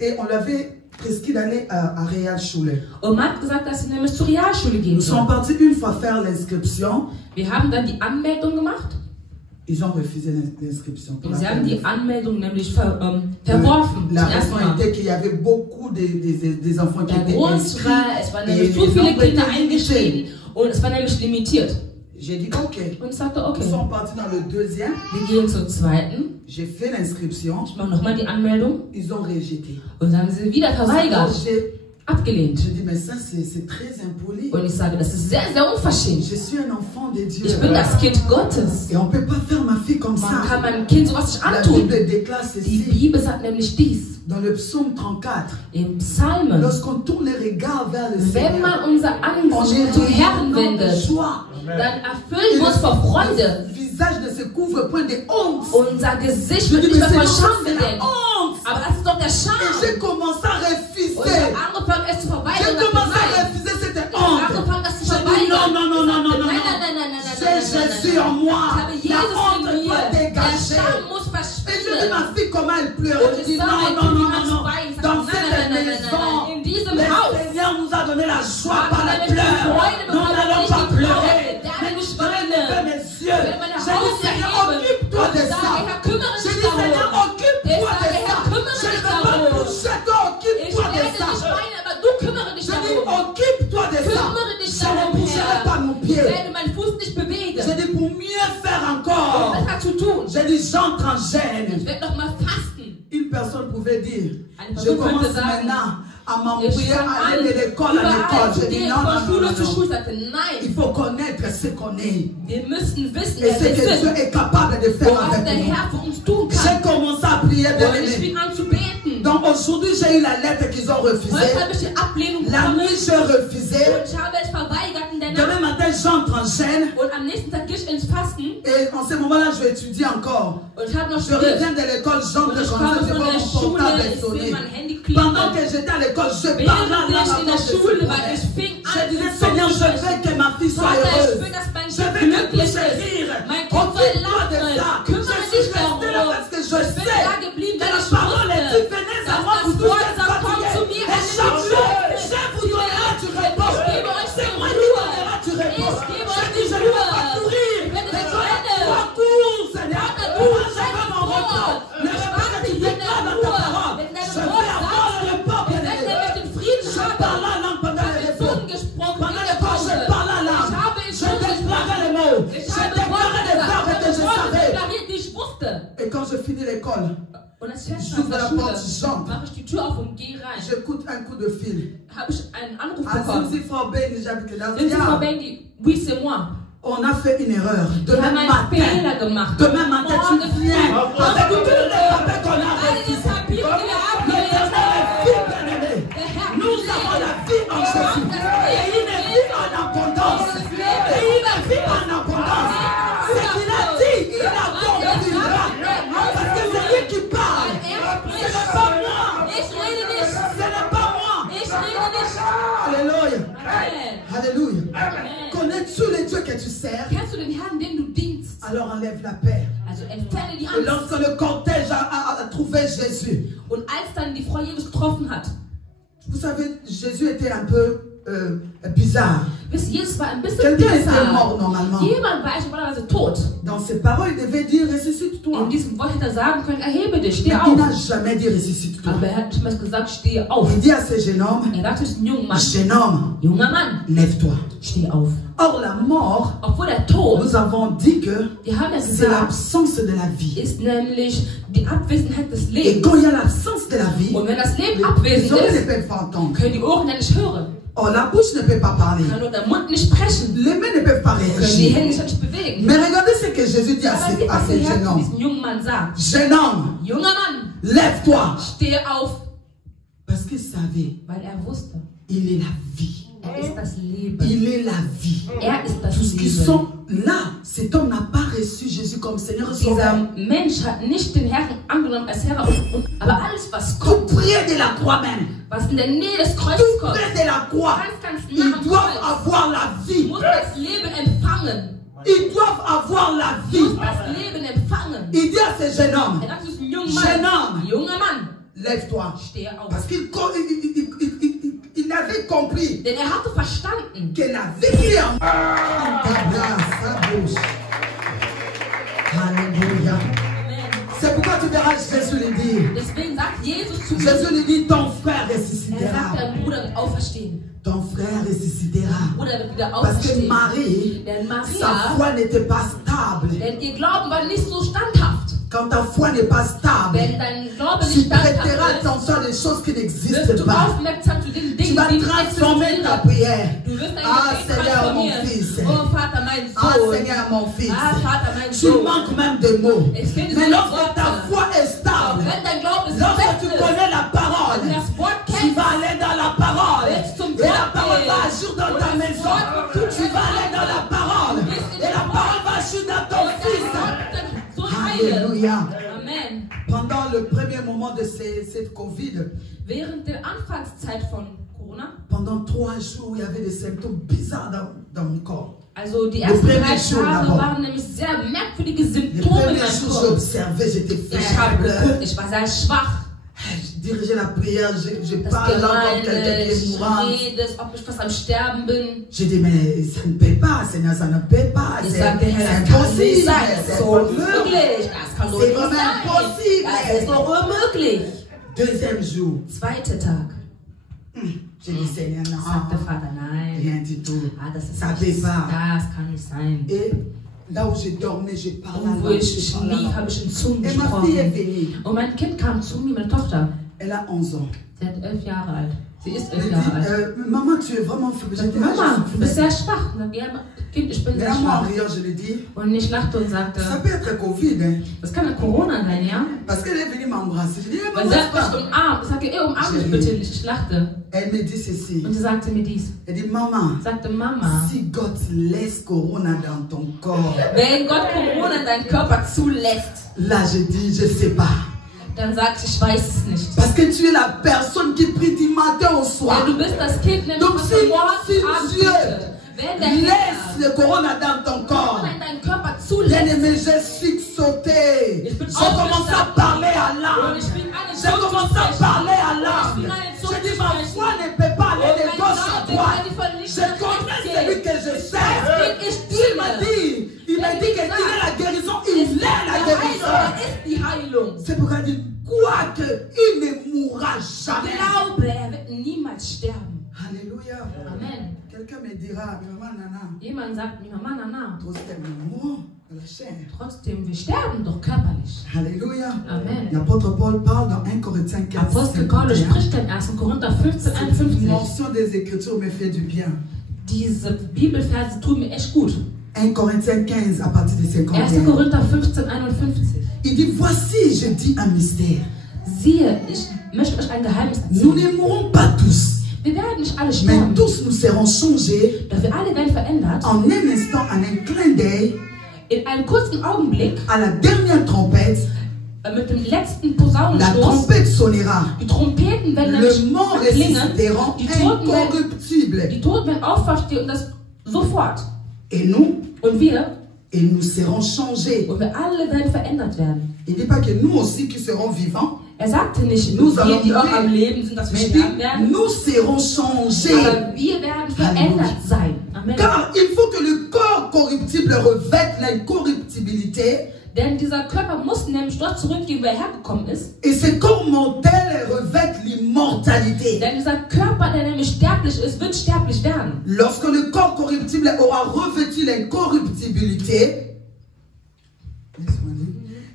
Et on l'avait prescrit d'aller à Realschule. und man hat gesagt, dass sie nämlich zur Realschule gehen Nous sommes soll. partis une fois faire l'inscription. Wir haben dann die Anmeldung gemacht Ils ont refusé l'inscription. pour und la sie haben première die fois. Anmeldung nämlich verworfen. La Zum ersten raison Mal. était qu'il y avait beaucoup des enfants qui Der étaient Grund inscrits. war, es waren Et nämlich les zu viele nombres Kinder étaient limités. eingeschrieben und es war nämlich limitiert. J'ai dit ok. Und ich sagte, Nous okay, sommes partis dans le deuxième. wir gehen zum zweiten. J'ai fait l'inscription. Ich mache nochmal die Anmeldung. Ils ont rejeté. Und dann haben sie wieder verweigert, abgelehnt. Je dis, mais ça c'est très impoli. Und ich sage, das ist sehr, sehr unverschämt. Je suis un enfant de Dieu. Ich bin das Kind Gottes. Et on ne peut pas faire ma fille comme Man ça. kann meinem Kind sowas nicht La antun. Bible déclare Die ceci Bibel sagt nämlich dies. dans le psaume 34. Im Psalmen, Lorsqu'on tourne les regards vers le wenn Seigneur, man unser on Angesicht est zum Herrn dans de wendet, joie. dann erfüllen wir uns vor Freude. Le visage ne se couvre point de honte. Unser Gesicht Je wird dis, nicht mais mehr von c'est Scham la bedeckt. honte. Aber das ist doch der Et Scham. j'ai commencé à Und ich refuser. habe angefangen, es zu J'ai verweigern. und commencé à nein. refuser cette Ich habe honte. angefangen, das zu J'ai dit verweigern. non, non, non, non, non, non, Nein, non. nein, nein, nein, nein, nein, J'ai nein, nein, Jésus nein. en moi. Ich habe La Jesus honte in mir. doit Der dégager. Scham muss Et je dis verschwinden. ma fille comment elle pleure. Und Je ich dis sage, non, ich non, bin non, ganz non, non. weich. Ich Dans sage, cette nein, nein, nein, nein, maison, nein. In diesem le Haus. Seigneur nous a donné la joie Gott par hat la nämlich die pleurs. Freude Nous bekommen, n'allons nicht pas die pleurer. Freude. Der Mais hat nous nicht allons weinen. lever mes yeux. Ich werde meine J'ai dit Augen Seigneur, erheben. occupe-toi Und de ich ça. sage, Herr, kümmere J'ai dich dit Seigneur, darum. occupe-toi Ich de sage, ça. Herr, kümmere Je ne dich veux pas darum. toucher toi, Ich occupe-toi de werde ça. nicht weinen, aber du kümmere dich Je dis darum. occupe-toi de ça. Kümmere dich Je ne darum, bougerai Herr. pas mon Ich pied. werde meinen Fuß nicht bewegen. J'ai dit pour mieux faire Um encore. besser zu tun. J'ai dit j'entre en Ich gêne. werde noch mal fasten. Une personne pouvait dire, Eine je Person commence könnte sagen, maintenant à Ich m'embrouiller, fange à an, aller de l'école à überall l'école. zu Je dis gehen, non, von non, non, Schule non, zu non. Schule. Ich sagte, Il nein, faut connaître ce qu'on est wir müssen wissen, et wer ce wir que Dieu sind. est capable de faire Und was avec der nous. Herr für uns tun J'ai kann. commencé à prier, bien Und ich aimé. fing an zu beten. Donc aujourd'hui, j'ai eu la lettre qu'ils ont refusée. Heute habe ich die Ablehnung La bekommen. nuit, j'ai refusé. Und ich habe es verweigert in der Nacht. Demain matin, j'entre en gêne. Und am nächsten Tag gehe ich ins Fasten. Et en ce moment-là, je vais étudier encore. Und ich habe noch Je studiert. reviens de l'école, j'entre Und ich comme ça, komme je von vois der mon Schule, portable ich sehe sonner. mein Handy Pendant klingeln. que j'étais à l'école, je parlais Während à la ich in der Schule war, ich fing Je an, disais, zu Seigneur, je sprechen. veux que ma fille soit Vater, ich heureuse. will, dass mein Je Kind veux que glücklich puisse ist. rire. Mein Kind soll Occupe-toi de lachen. ça. Je Kümmere suis dich resté là darum. parce que je Ich bin sais da geblieben, que weil la ich parole est wusste, venez à dass moi, vous das tous Wort êtes sagt, komm zu fatigués. mir, Et chaque jour, je vous donnerai du repos. Ich gebe euch C'est zur moi qui Ruhe. donnerai du repos. Ich gebe Je euch dis, die je ne veux Ruhe. pas courir. Ich werde Mais nicht toi, rennen. toi, cours, Seigneur. Vater, du Moi, bist je veux mon vor. repos. Ne Ich veux pas warte que tu in deiner déclares dans ta Ruhe. parole. Wenn dein Je Wort veux avoir sagt, le repos, ich werde nämlich den Frieden Je haben. parle la langue pendant le Ich habe repos. Zungen gesprochen Pendant in le der temps, Pause. je parle la langue. Ich habe in Je Zungen déclarais les gesprochen. mots. Ich Je habe déclarais Worte les verbes gesagt. que Ich je habe Worte savais. deklariert, die ich wusste. Et quand je finis l'école, Und als ich j'ouvre aus la der porte, Schule j'entre. mache ich die Tür auf und gehe rein. J'écoute un coup de fil. Habe ich einen Anruf Ah, bekommen. si Frau Ben, j'habite là. Sind Sie Frau Viens. Bendy? Oui, c'est moi. On a fait une erreur. Wir Demain haben einen matin, Fehler gemacht. demain matin, Morgen tu viens. Bravo. Avec tous les papiers qu'on a Alle die refusés. Papiere, die wir Le abgelehnt Seigneur haben. est vie, bien-aimé. Der Herr Nous avons la vie en Jésus. Et une vie en abondance. Et une vie en abondance. Ce qu'il a dit, il accomplira. Parce que c'est lui qui parle. Ce n'est pas moi. Ich rede nicht. Ce n'est pas moi. Ich rede nicht. Alléluia. Amen. Alléluia. Amen. Connais-tu le Dieu que tu sers? Kennst du den Herrn, den du dienst? Alors enlève la paix. Also entferne die Et Angst. lorsque le cortège a trouvé Jésus, Und als dann die Frau Jesus getroffen hat, vous savez, Jésus était un peu bizarre. wisst ihr, Jesus war ein bisschen Quelqu'un était bizarr. mort normalement. Jemand war normalerweise tot. Dans ses paroles, il devait dire ressuscite-toi. In diesem Wort hätte er sagen können, erhebe dich, steh Mais il auf. n'a jamais dit ressuscite-toi. Aber er hat nicht mal gesagt, stehe auf. Il dit à ce jeune homme, Er sagte, es ist ein junger jeune homme, Mann, lève-toi. steh auf. Or, la mort, Obwohl der Tod, nous avons dit que wir haben ja c'est gesagt, l'absence de la vie. ist nämlich die Abwesenheit des Et Lebens. quand il y a l'absence de la vie, Und wenn das Leben les abwesend oreilles ne ist, peuvent pas entendre. können die Ohren ja nicht hören. Or, la bouche ne peut pas parler. Kann nur der Mund nicht sprechen. Les mains ne peuvent pas Können die réagir. Hände sich nicht bewegen. Mais regardez ce que Jésus dit à Aber ce, sieh, à was ce der Herr jeune zu homme. diesem jungen Mann sagt. Jeune homme, Junger Mann, lève-toi. steh auf. Parce qu'il savait, Weil er wusste, il est la vie. er ist das Leben. Il est la vie. Er ist das Tous qui Leben. sont là, cet homme n'a pas reçu Jésus comme Seigneur et Dieser Sauveur. Mensch hat nicht den Herrn angenommen als Herr, aber alles, was Tout kommt, près de la croix même, was in der Nähe des Kreuzes tout kommt, près de la croix, ganz ils nah am doivent Kreuz, avoir la vie. muss das Leben empfangen. Ils doivent avoir la Muss vie. das Leben empfangen. Il dit à ce jeune homme, Er sagt zu diesem jungen Jeune Mann, homme. junger Mann, lève-toi. steh auf. Parce qu'il il avait compris Denn er hatte verstanden, que la vie qui est en sa bouche. Alléluia. C'est pourquoi tu verras Jésus lui dire. deswegen sagt Jesus zu ihm, Jésus lui dit, ton frère er ressuscitera. sagt, dein Bruder wird auferstehen. Ton frère ressuscitera. Bruder wird wieder Parce que aufstehen. Marie, Denn sa Maria, foi n'était pas stable. denn ihr Glauben war nicht so standhaft. Quand ta foi n'est pas stable, Wenn dein Glaube tu nicht standhaft prêteras ist, attention à des choses qui wirst n'existent du pas. aufmerksam zu den Tu Dingen, vas die nicht transformer ta existieren. prière. Du wirst ein Ah, Gebet Seigneur, mon transformieren. fils. Oh Vater, mein Ah, Sohn. Seigneur, mon fils. Ah, Vater, mein Tu Sohn. manques même de mots. Es fehlen Mais die lorsque Worte. ta foi est stable, Wenn dein Glaube ist lorsque tu fest ist, connais la parole, wenn du das Wort tu kennst, vas aller dans la parole. Willst zum Et la Wort parole gehen. va agir dans Und ta das maison. Wort wird tun, Tu vas aller dans la parole. Et la parole va agir dans ton und das fils. Wort wird so heilen. Alléluia. Amen. Pendant le premier moment de cette Covid, Während der Anfangszeit von Corona, pendant 3 jours, il y avait des symptômes bizarres dans mon corps. also die Le ersten premier 3 jour Tage d'abord. waren nämlich sehr merkwürdige Les Symptome in premiers meinem jours, Körper. j'observais, j'étais Ich habe faible. geguckt, ich war sehr schwach. Je dirigeais la prière, je Das parle là comme quelqu'un Gemeine, qui est ich mourant. rede, als ob ich fast am Sterben bin. J'ai dit, mais ça ne paie pas, Seigneur, ça ne paie pas. Ich C'est sagte, Herr, das kann nicht impossible. sein, das C'est ist so unmöglich, das kann doch C'est nicht vraiment sein, impossible. das ist doch unmöglich. Deuxième jour, Zweiter Tag, j'ai dit, Seigneur, sagte non, Vater, nein, rien du tout. ah, das ist Ça nicht, paie pas. das kann nicht sein. Et là où je dormais, je parlais Und wo là, ich je parlais schlief, là. habe ich in Zungen Et ma fille est gesprochen. venue, Und mein Kind kam zu mir, meine Tochter. elle a 11 ans. Sie hat 11 Jahre alt. Sie ist Elle 11 dit, Jahre alt. maman, tu es vraiment faible. J'ai dit, Mama, je du bist suis sehr schwach. Und ich sag, ja, Kind, ich bin Mais sehr là, moi, en schwach. riant, je lui dis, Und ich lachte und sagte, ça peut être Covid, hein. das kann ja Corona sein, ja? Parce qu'elle est venue m'embrasser. Je dis, Weil sie hat mich umarmt. Ich sagte, umarm mich bitte nicht. Ich lachte. Elle me dit ceci. Und sie sagte mir dies. Elle dit, maman, Sagte, Mama, si God laisse Corona dans ton corps, wenn Gott Corona in deinen Körper zulässt, là, je dis, je sais pas. dann sagte ich weiß es nicht. Parce que tu es la personne qui prie du matin au soir. Denn du bist das Kind, nämlich Donc, was si, du morgens si Abend Dieu betet. Wenn der laisse Herr le Corona dans ton corps, Corona in deinen Körper zulässt, bien-aimé, je suis sauté. Ich bin J'ai commencé à parler à und l'âme. ich fing an, in J'ai Zungen zu commencé à sprechen. parler à l'âme. Ich fing an, in Je Zungen dis, zu ma sprechen. foi ne peut pas aller de Und mein gauche à Glaube droite. kann nicht von links Je nach connais rechts celui gehen. que je sers. Ich Il m'a diene. dit, il m'a dit qu'il est la guérison, il est la guérison. ist die Heilung. C'est pourquoi il dit, quoi qu'il ne mourra jamais. Glaube, er wird niemals sterben. Alléluia. Amen. Quelqu'un me dira, maman, nana, Jemand sagt mir, Mama, Nana, trotzdem mourons de la chair. trotzdem, wir sterben doch körperlich. Alléluia. Amen. L'apôtre Paul parle dans 1 Corinthiens 15. Apostel Paulus 51. spricht in 1. Korinther 15, Cette 51. mention des Écritures me fait du bien. Diese Bibelverse tun mir echt gut. 1 Corinthiens 15 à partir de 1. 51. Korinther 15, 51. Il dit, voici, je dis un mystère. Siehe, ich möchte euch ein Geheimnis Nous erzählen. ne mourrons pas tous, Wir werden nicht alle mais sterben, tous nous serons changés doch wir alle werden verändert. en un instant, en un clin d'œil, In einem kurzen Augenblick, à la dernière trompette. mit dem letzten La Posaunenstoß, trompette sonnera. die Trompeten werden Le nämlich mort klingen, ressusciteront die Toten werden, incorruptibles. die Toten werden aufstehen und das sofort. Et nous, Und wir serons changés. und wir alle werden verändert werden. Il ne dit pas que nous aussi qui serons vivants, Er sagte nicht, Nous wir, allons die auch mourir. am Leben sind, dass wir mais il dit, sterben werden, nous serons changés. aber wir werden verändert sein. Amen. Car il faut que le corps corruptible revête l'incorruptibilité Denn dieser Körper muss nämlich dort zurückgehen, wo er hergekommen ist. et ce corps mortel revête l'immortalité. Denn dieser Körper, der nämlich sterblich ist, wird sterblich werden. Lorsque le corps corruptible aura revêtu l'incorruptibilité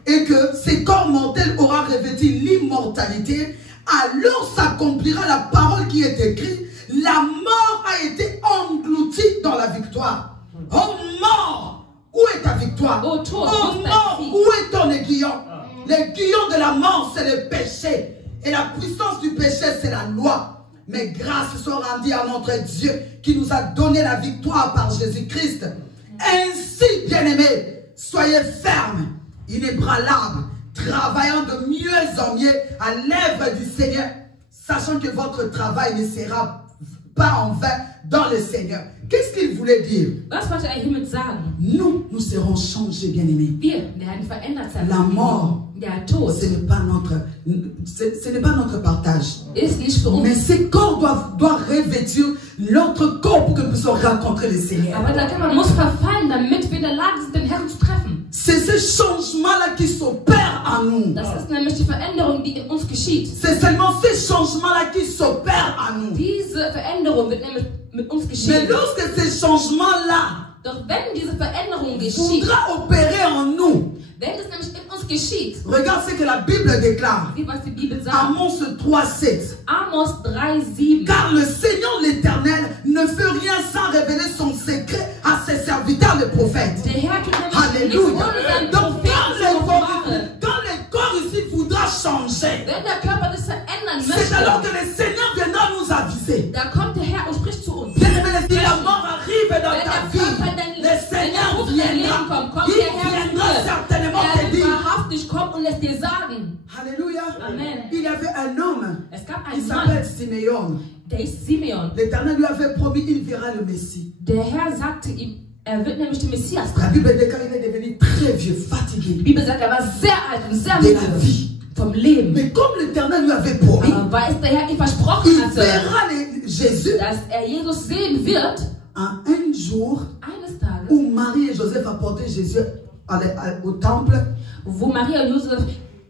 et que ce corps mortel aura revêtu l'immortalité, alors s'accomplira la parole qui est écrite. La mort a été engloutie dans la victoire. Oh mort, où est ta victoire? Oh, Tod, Oh wo ist dein mort, Sieg? où est ton aiguillon? L'aiguillon de la mort, c'est le péché. Et la puissance du péché, c'est la loi. Mais grâce soit rendue à notre Dieu qui nous a donné la victoire par Jésus-Christ. Ainsi, bien-aimés, soyez fermes, inébranlables, travaillant de mieux en mieux à l'œuvre du Seigneur, sachant que votre travail ne sera pas en vain dans le Seigneur. Qu'est-ce qu'il voulait dire? Was wollte er hiermit sagen? Nous serons changés, bien-aimés. Wir werden verändert sein. La mort Der Tod ce n'est pas notre partage. ist nicht für uns. Mais ces corps doivent revêtir notre corps pour que nous puissions rencontrer le Seigneur. Aber der Körper muss verfallen, damit wir in der Lage sind, den Herrn zu treffen. C'est ce changement-là qui s'opère en nous. Das ist nämlich die Veränderung, die in uns geschieht. C'est seulement ce changement-là qui s'opère en nous. Diese Veränderung wird nämlich mit uns Mais geschehen. lorsque ce changement-là Doch wenn diese Veränderung geschieht, voudra opérer en nous, wenn es nämlich in uns geschieht, regarde ce que la Bible déclare. wie was die Bibel sagt, Amos 3:7. Amos 3,7. Car le Seigneur l'Éternel ne fait rien sans révéler son secret à ses serviteurs les prophètes. Der Herr tut nämlich nichts Alléluia. ohne seinen Donc Propheten zu offenbaren. quand le corps ici voudra changer, Wenn der Körper das verändern c'est alors que möchte, le Seigneur viendra nous aviser. da kommt der Herr und spricht zu uns. Bien-aimé, si la mort arrive dans Wenn ta der vie, Körper in dein le Seigneur Ruf in dein Leben viendra. kommt, kommt Il der Herr zu viendra dir. certainement Er te wird dire. wahrhaftig kommen und es dir sagen. Alléluia. Amen. Il y avait un homme, Es gab il einen s'appelle Mann, Simeon. der ist Simeon. L'Éternel lui avait promis, il verra le Messie. Der Herr sagte ihm, er wird nämlich den Messias La bringen. Bible déclare qu'il est devenu très vieux, Die fatigué Bibel sagt, er war sehr alt und sehr de la müde vie. vom Leben. Mais comme l'Éternel lui avait promis, Aber weil es der Herr ihm versprochen il hatte, verra Jésus dass er Jesus sehen wird, en un jour eines Tages, où Marie et Joseph apportaient Jésus au temple. wo Maria und Josef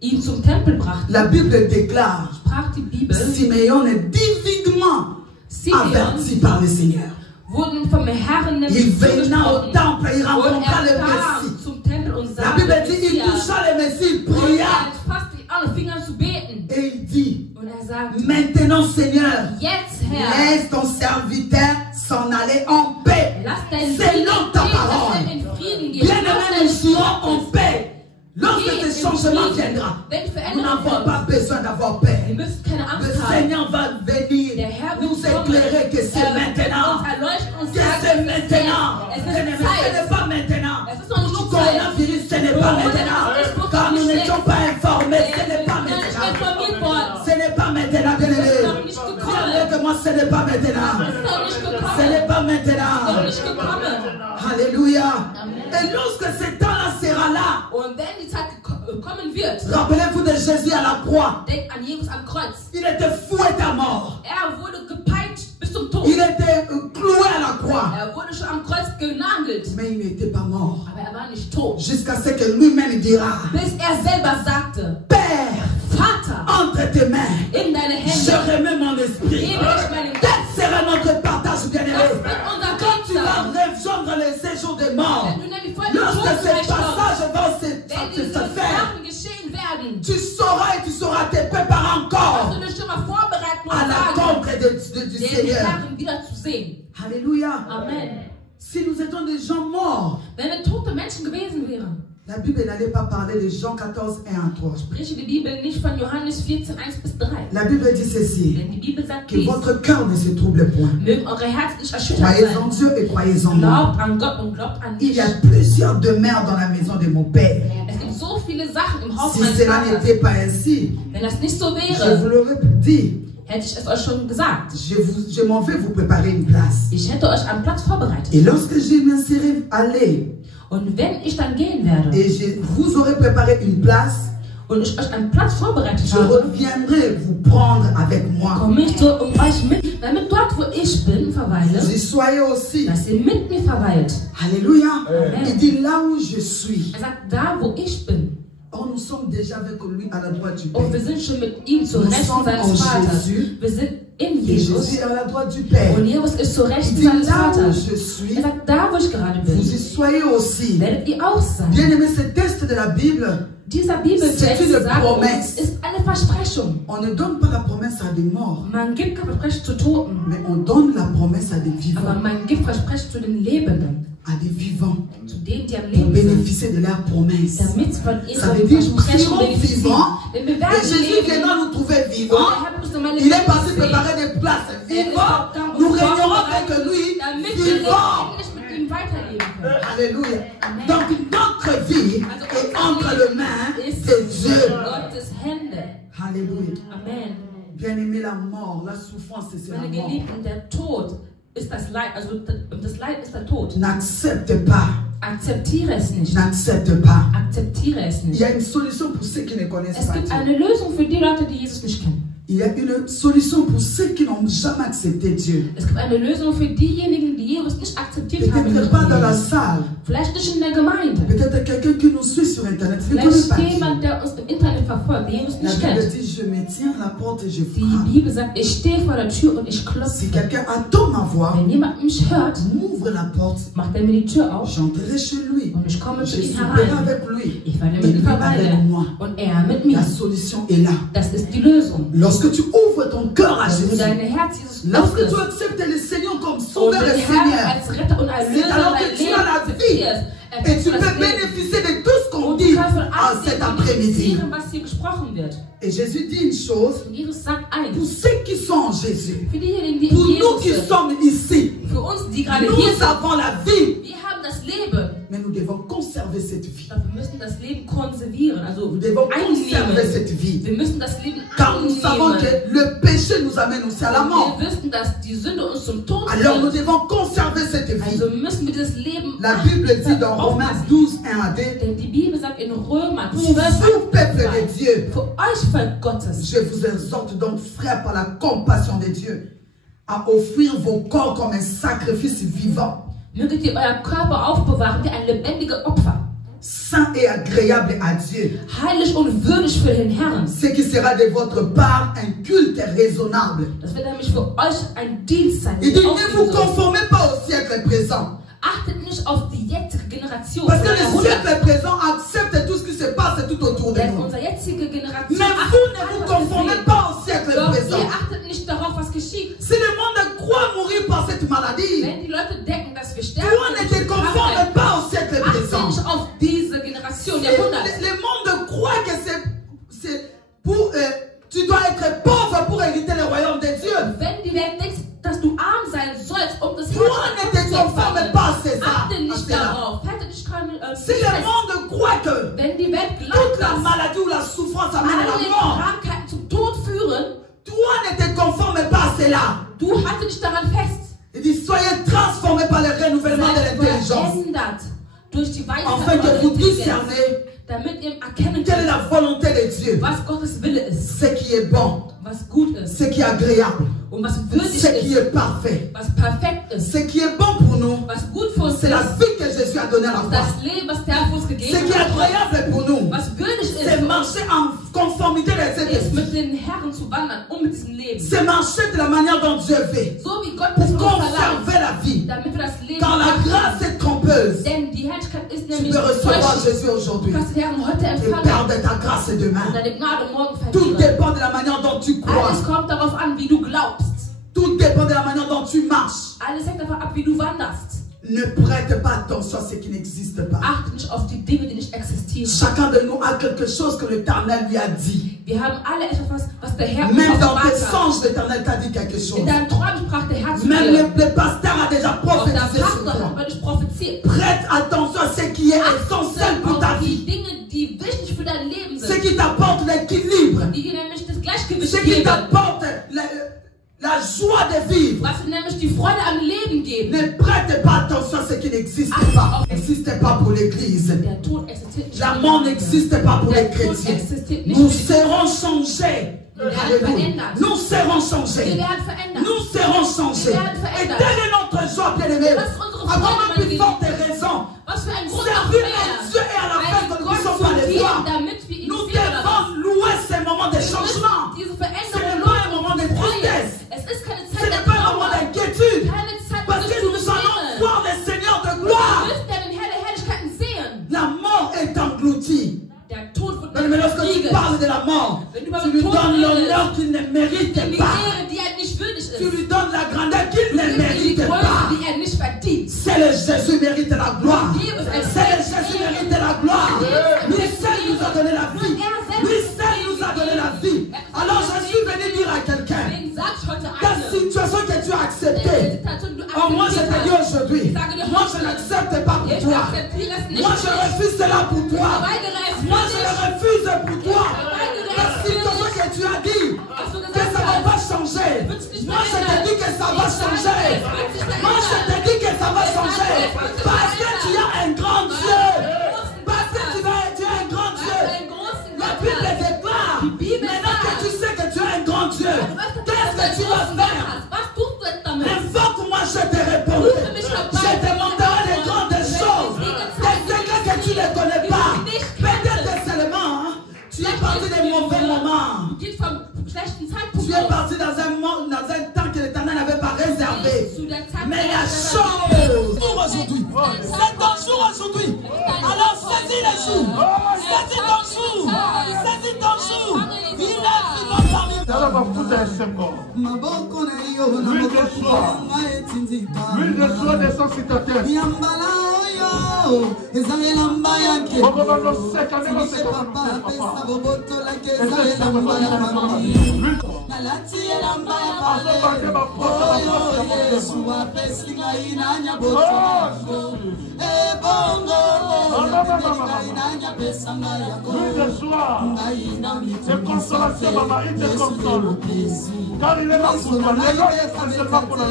ihn zum Tempel brachten, La Bible déclare, sprach die Bibel, Simeon est divinement averti Simeon par le Seigneur. wurden vom Herrn Il nämlich venait au zugesprochen temple, il und rencontra le er Messie. kam zum Tempel und La sah Bible den dit, il Messias. toucha le Messie, il Und pria er fasste ihn an und fing an zu beten. et il dit, Und er sagte, maintenant Seigneur, jetzt Herr, laisse ton serviteur s'en aller en paix. lass deinen C'est Frieden long ta gehen, parole. dass er in Frieden geht. Bien Lass aimé, deinen nous serons en Frieden. paix. Lorsque Geh ce in changement Frieden. viendra, Wenn die nous Veränderung n'avons kommt, pas besoin d'avoir paix. ihr müsst keine Le Angst haben. Seigneur va venir Der Herr nous wird kommen. éclairer que c'est Er wird maintenant. uns erleuchten und Que sagen, c'est es ist maintenant. jetzt. Es Bien-aimé, ist ce n'est Zeit. pas maintenant. Es ist noch nicht Tout die Zeit. coronavirus, ce n'est pas maintenant. Car nous n'étions pas informés, ce n'est pas Wir sind nicht maintenant. informiert worden. Ce n'est pas maintenant, bien-aimé. Es ist noch nicht Dis gekommen. avec moi, ce n'est pas Es maintenant. ist noch nicht Ce gekommen. n'est pas Es ist noch maintenant. nicht gekommen. Alléluia. Amen. Et lorsque ce temps-là sera là, Und wenn die Zeit kommen wird, rappelez-vous de Jésus à la croix. denkt an Jesus am Kreuz. Il était fouetté à mort. Er wurde gepeitscht bis zum Tod. Il était cloué à la croix. Er wurde schon am Kreuz genagelt. Mais il n'était pas mort. Aber er war nicht tot. Jusqu'à ce que lui-même dira, Bis er selber sagte, Père, Vater, entre tes mains, in deine je Hände remets mon esprit. gebe ich meinen Quel Geist. sera notre partage, Das bien-aimé? wird unser Quand tu vas Geist sein. rejoindre le séjour des morts, Wenn du nämlich vor dem lorsque ce Todesreich kommst, passage va wenn diese se faire, Sachen geschehen werden, tu sauras et tu sauras te préparer hast encore du dich schon mal vorbereiten à und la sagen, conquête du den Seigneur. Herrn wieder zu sehen. Alléluia. Amen. Si nous étions des gens morts, Wenn wir tote Menschen gewesen wären, la Bible n'allait pas parler de Jean 14, 1 à 3. spreche die Bibel nicht von Johannes 14, 1 bis 3. La Bible dit ceci, Denn die Bibel sagt que dies, votre cœur ne se trouble point. mögen eure Herzen nicht erschüttert Croyez en sein. Dieu et croyez en moi. Glaubt an Gott und glaubt an Il mich. y a plusieurs demeures dans la maison de mon Père. Es gibt so viele Sachen im Haus Si meines cela Vaters. n'était pas ainsi, Wenn das nicht so je vous wäre, l'aurais dit. hätte ich es euch schon gesagt. Je m'en vais vous préparer une place. Ich hätte euch einen Platz vorbereitet. Et lorsque je m'en serai allé Und wenn ich dann gehen werde et je vous aurai préparé une place, und ich euch einen Platz vorbereitet je habe, reviendrai vous prendre avec moi. komme ich so um euch mit, damit dort, wo ich bin, verweile, Vous y soyez aussi. dass ihr mit mir verweilt. Alléluia. Amen. Il dit là où je suis. Er sagt, da, wo ich bin. Oh, nous sommes déjà avec lui à la droite du Und wir Père. sind schon mit ihm zur Nous Rechten sommes en seines Vaters. Jésus. Wir sind in Et Jésus Jesus. est à la droite du Père. Und Jesus ist zur Il Rechten dit seines là où Vaters. je suis, Er sagt, da, wo ich gerade vous y bin, soyez aussi. werdet ihr auch sein. Bien aimé, ce texte de la Bible, Dieser Bibeltext C'est une sagt uns, promesse. ist eine Versprechung. on ne donne pas la promesse à des morts, Man gibt kein Versprechen zu Toten, mais on donne la promesse à des aber vivants. man gibt Versprechen zu den Lebenden, À des vivants, zu denen, die am pour Leben sind, bénéficier de leur promesse. damit von Ça ihrem veut dire que nous Versprechen serons benefizieren. vivants. Denn wir Et werden Jésus leben. viendra nous trouver Und vivants. der Herr muss mal Il est parti sehen, préparer des places vivants. Nous régnerons avec lui damit wir vivants. endlich mit ihm weiterleben können. Alléluia. Donc notre vie est entre les mains Ist de Dieu. Gottes Hände. Alléluia. Amen. Bien aimé, la mort, la souffrance, c'est la Meine mort. Geliebten, der Tod ist das Leid, also das Leid ist der Tod. N'accepte pas Akzeptiere es nicht. N'accepte pas. Akzeptiere es Il nicht. y a une solution pour ceux qui ne connaissent Es pas gibt Dieu. eine Lösung für die Leute, die Jesus nicht kennen. Il y a une solution pour ceux qui n'ont jamais accepté Dieu. Es gibt eine Lösung für diejenigen, die Jesus nicht akzeptiert haben. in Peut-être ihrem pas dans la Leben. salle. Vielleicht nicht in der Gemeinde. Peut-être quelqu'un qui nous suit sur Internet. Ne connaît Vielleicht pas Dieu. jemand, der uns im Internet verfolgt, der Jesus La nicht Bible kennt. dit, je me tiens à la porte et je Die frappe. Bibel sagt, ich stehe vor der Tür und ich Si klopfe. quelqu'un attend ma voix, Wenn jemand mich hört, m'ouvre la porte, macht er mir die Tür auf j'entrerai chez lui. und ich komme zu Je ihm souperai herein. avec lui. Ich werde mit Et ihm lui avec verweilen moi. und er mit mir. La solution est là. Das ist die Lösung. Lorsque tu ouvres ton cœur à Wenn du Jésus, dein Herz Jesus lorsque tu öffnest acceptes le Seigneur comme und sauveur den et Herrn Seigneur, als Retter und c'est Erlöser alors dein que tu Leben as la vie akzeptierst, et tu erfährst du das peux Leben. bénéficier de tout ce qu'on Und du dit kannst von en allem cet après-midi. profitieren, was hier gesprochen wird. Et Jésus dit une chose, Und Jesus sagt pour eins, ceux qui sont en Jésus, für diejenigen, die pour in nous qui Jesus sind, sommes ici, für uns, die gerade hier nous sind, avons la vie, wir haben das Leben. mais nous devons conserver cette vie. Aber wir müssen das Leben konservieren, also Nous devons conserver einnehmen. cette vie. Wir müssen das Leben Car nous savons annehmen. que le péché nous amène aussi à la mort. Wir wissen, dass die Sünde uns zum Tod Alors nous führt. devons conserver cette vie. Also müssen wir dieses Leben La Bible dit dans Romains aufpassen. 12, 1 à 2, Denn die Bibel sagt in Römer pour 12, vous, peuple de Dieu, für euch Volk Gottes, je vous exhorte donc, frères, par la compassion de Dieu, à offrir vos corps comme un sacrifice vivant, möget ihr euer Körper aufbewahren wie ein lebendiges Opfer, saint et agréable à Dieu, heilig und würdig für den Herrn. ce qui sera de votre part un culte raisonnable. Das wird nämlich für euch ein Dienst sein. Il den dit, ihr ne vous ausüben sollt. conformez pas au siècle présent. Achtet nicht auf die jetzige Generation. Parce que oder le Jahrhundert. siècle présent accepte tout ce qui se passe tout autour de Denn nous. unsere jetzige Generation Mais vous ne vous conformez pas au siècle Doch présent. ihr achtet nicht darauf, was geschieht. Si le monde croit mourir par cette maladie, Wenn die Leute denken, dass wir sterben, toi ne durch te die conformes Krankheit, pas au siècle achte présent. nicht auf diese Generation, Si Jahrhundert. le monde croit que c'est pour... tu dois être pauvre pour hériter le royaume de Dieu. Wenn die Welt denkt, dass du arm sein sollst, um das Toi ne te conformes pas à César. achte à nicht cela. darauf. Halte dich dran, Si le monde croit que wenn die Welt toute glaubt, la dass maladie ou la souffrance amène à alle la mort, Krankheiten zum Tod führen, toi ne te conformes pas à cela. du halte dich daran fest. Il dit, soyez transformés par le renouvellement de Seid l'intelligence, verändert durch die Weisheit afin que eurer vous Intelligenz, discernez damit ihr erkennen quelle est könnt, la volonté de Dieu, was Gottes Wille ist, ce qui est bon, was gut ist ce qui est agréable, und was würdig ce qui ist, est parfait. was perfekt ist, Ce qui est bon pour nous, was gut für uns c'est la ist, vie que Jésus a donnée à la croix. das Leben, was der für uns Ce gegeben qui est hat, agréable pour nous, was würdig ist, c'est für uns, marcher en conformité de cet ist esprit. mit den Herren zu wandern, mit diesem Leben. C'est marcher de la manière dont Dieu veut, So wie Gott es pour uns verlangt, conserver la vie. damit wir das Leben Car la bewahren. grâce est trompeuse. Denn die Herrlichkeit ist Tu nämlich peux recevoir täuschend. Jésus Du aujourd'hui kannst den Herrn heute et empfangen perdre ta grâce und demain. deine Gnade morgen Tout verlieren. dépend de la manière dont tu crois. Alles kommt darauf an, wie du glaubst. Tout dépend de la manière dont tu marches. Alles hängt davon ab, wie du wanderst. Ne prête pas attention à ce qui n'existe pas. Achte nicht auf die Dinge, die nicht existieren. Chacun de nous a quelque chose que l'Éternel lui a dit. Wir haben alle etwas, was der Herr uns Même dans offenbart tes hat. songes, l'Éternel t'a dit quelque chose. In deinem Träumen sprach der Herr zu Même dir. le pasteur a déjà Auch der prophétisé sur Pastor toi. hat über dich prophezeit. Prête attention à ce qui est essentiel pour ta Auf die vie. Dinge, die wichtig für dein Leben Ce sind. qui t'apporte l'équilibre. Die dir nämlich das Gleichgewicht Ce qui geben. t'apporte la joie de vivre. Was dir nämlich die Freude am Leben geben. Ne prête pas attention à ce qui n'existe pas. N'existe pas pour l'Église. Der Tod existiert nicht. La mort n'existe pas pour les chrétiens. Nous serons changés. Alléluia. Nous serons changés. Wir werden verändert. Nous serons changés. Et telle est notre joie, bien-aimés. Avant même plus forte raison. Was für ein Grund Servir un Dieu et à la fin que nous ne puissions pas les voir. Nous devons louer ces moments de changement. Diese Ce Veränderung n'est pas un moment de tristesse. Es ist keine Ce Zeit n'est der pas un moment Trauer. d'inquiétude. Keine Zeit, Parce sich que zu nous allons beschweren. voir le Seigneur de Du gloire. wirst deinen Herr der Herrlichkeiten sehen. La mort est engloutie. Der Tod wird Mais lorsque tu besiegt. parles de la mort, Wenn du über tu den lui Tod donnes redest, l'honneur qu'il ne mérite die pas. Ehre, die er nicht würdig Tu ist. lui donnes la grandeur qu'il Du ne gibst ihm die mérite Größe, pas. die er nicht verdient. C'est le Jésus mérite la gloire. Jesus als C'est le Jésus mérite la gloire. Lui seul nous a donné la vie. Lui seul nous a donné la vie. Alors je suis venu dire à quelqu'un, Deswegen sag ich heute ta eine. situation que tu as Die acceptée, Situation, die du oh, moi je te dis akzeptiert hast. aujourd'hui, moi je n'accepte pas pour Ich toi. akzeptiere es nicht. Moi je refuse cela pour toi. Ich weigere es Moi für je dich. le refuse pour toi. La situation que tu as dit, Was du que gesagt ça ne va hast. pas changer. Moi je te dis que ça va changer. Moi je te dis que ça va changer. Parce que tu as un grand que tu sais que tu es un grand Dieu, qu'est-ce que tu vas faire? Invoque-moi, je te répondrai. Je demanderai les grandes choses. Quelqu'un que tu ne connais pas. Peut-être seulement, tu es parti des mauvais moments. Tu es parti dans un temps que l'Éternel n'avait pas réservé. Mais la chose aujourd'hui, c'est ton jour aujourd'hui. Alors saisis le jour. Saisis ton jour. Saisis ton jour. Il est vivant parmi nous. L'huile de soie descend sur ta tête. C'est consolation, maman, il te console. Car il est là pour toi. Les gens sont seulement pour nous.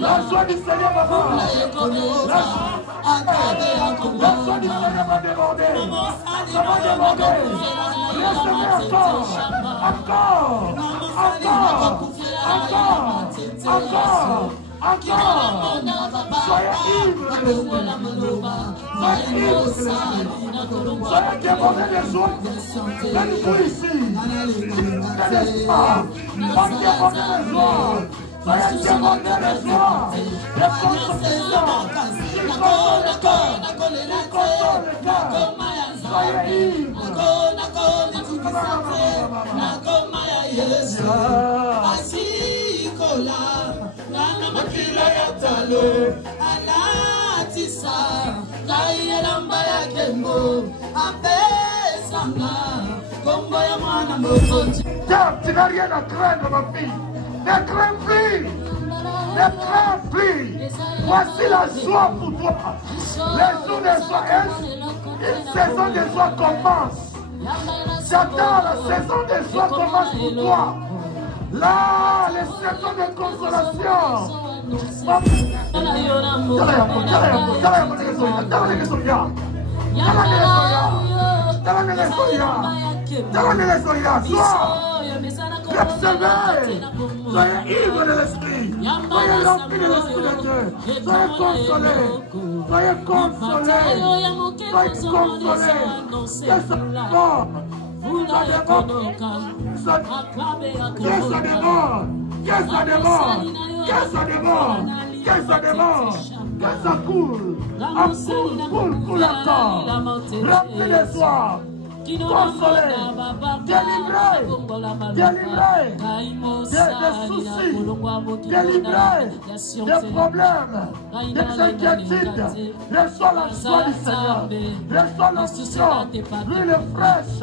La joie du Seigneur, maman. La joie du Seigneur va déborder. Ça va déborder. Recevez encore. Soyez ivres de l'esprit. Soyez débordés de joie. Faites-vous ici. De l'espoir. Soyez débordés de joie. Soyez débordés de joie. De consolation. Il console le cœur. Soyez ivres. Tu n'as rien à craindre, ma fille. Ne crains plus. Ne crains plus. Voici la joie pour toi. Les jours de joie, une saison de joie commence. J'attends la saison de joie commence pour toi. Là, les saisons de consolation. Soyez ivres de l'esprit. Soyez remplis de l'esprit de Dieu. Soyez consolés. Soyez consolés. Soyez consolés. Que ça démord. Que ça coule. Coule encore. Remplis de soif. Consolé, délivré des soucis, délivré des problèmes, des inquiétudes. Reçois la joie du Seigneur, reçois l'onction, l'huile fraîche,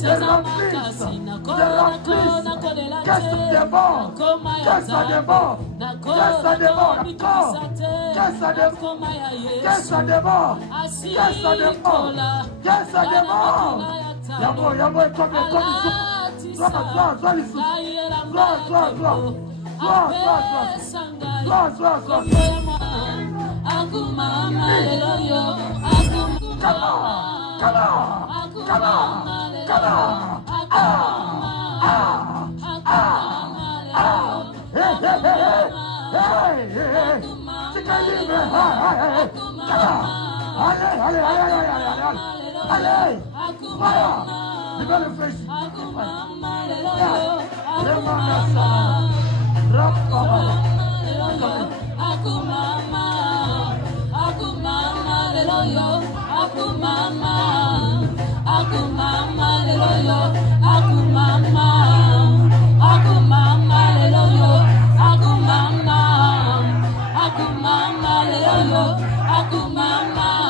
des remplisse. Que ça déborde, que ça déborde, que ça déborde, encore, que ça déborde, que ça déborde, que ça déborde, que ça déborde. Yamo, comme allez, voilà, libère le feu. Akumama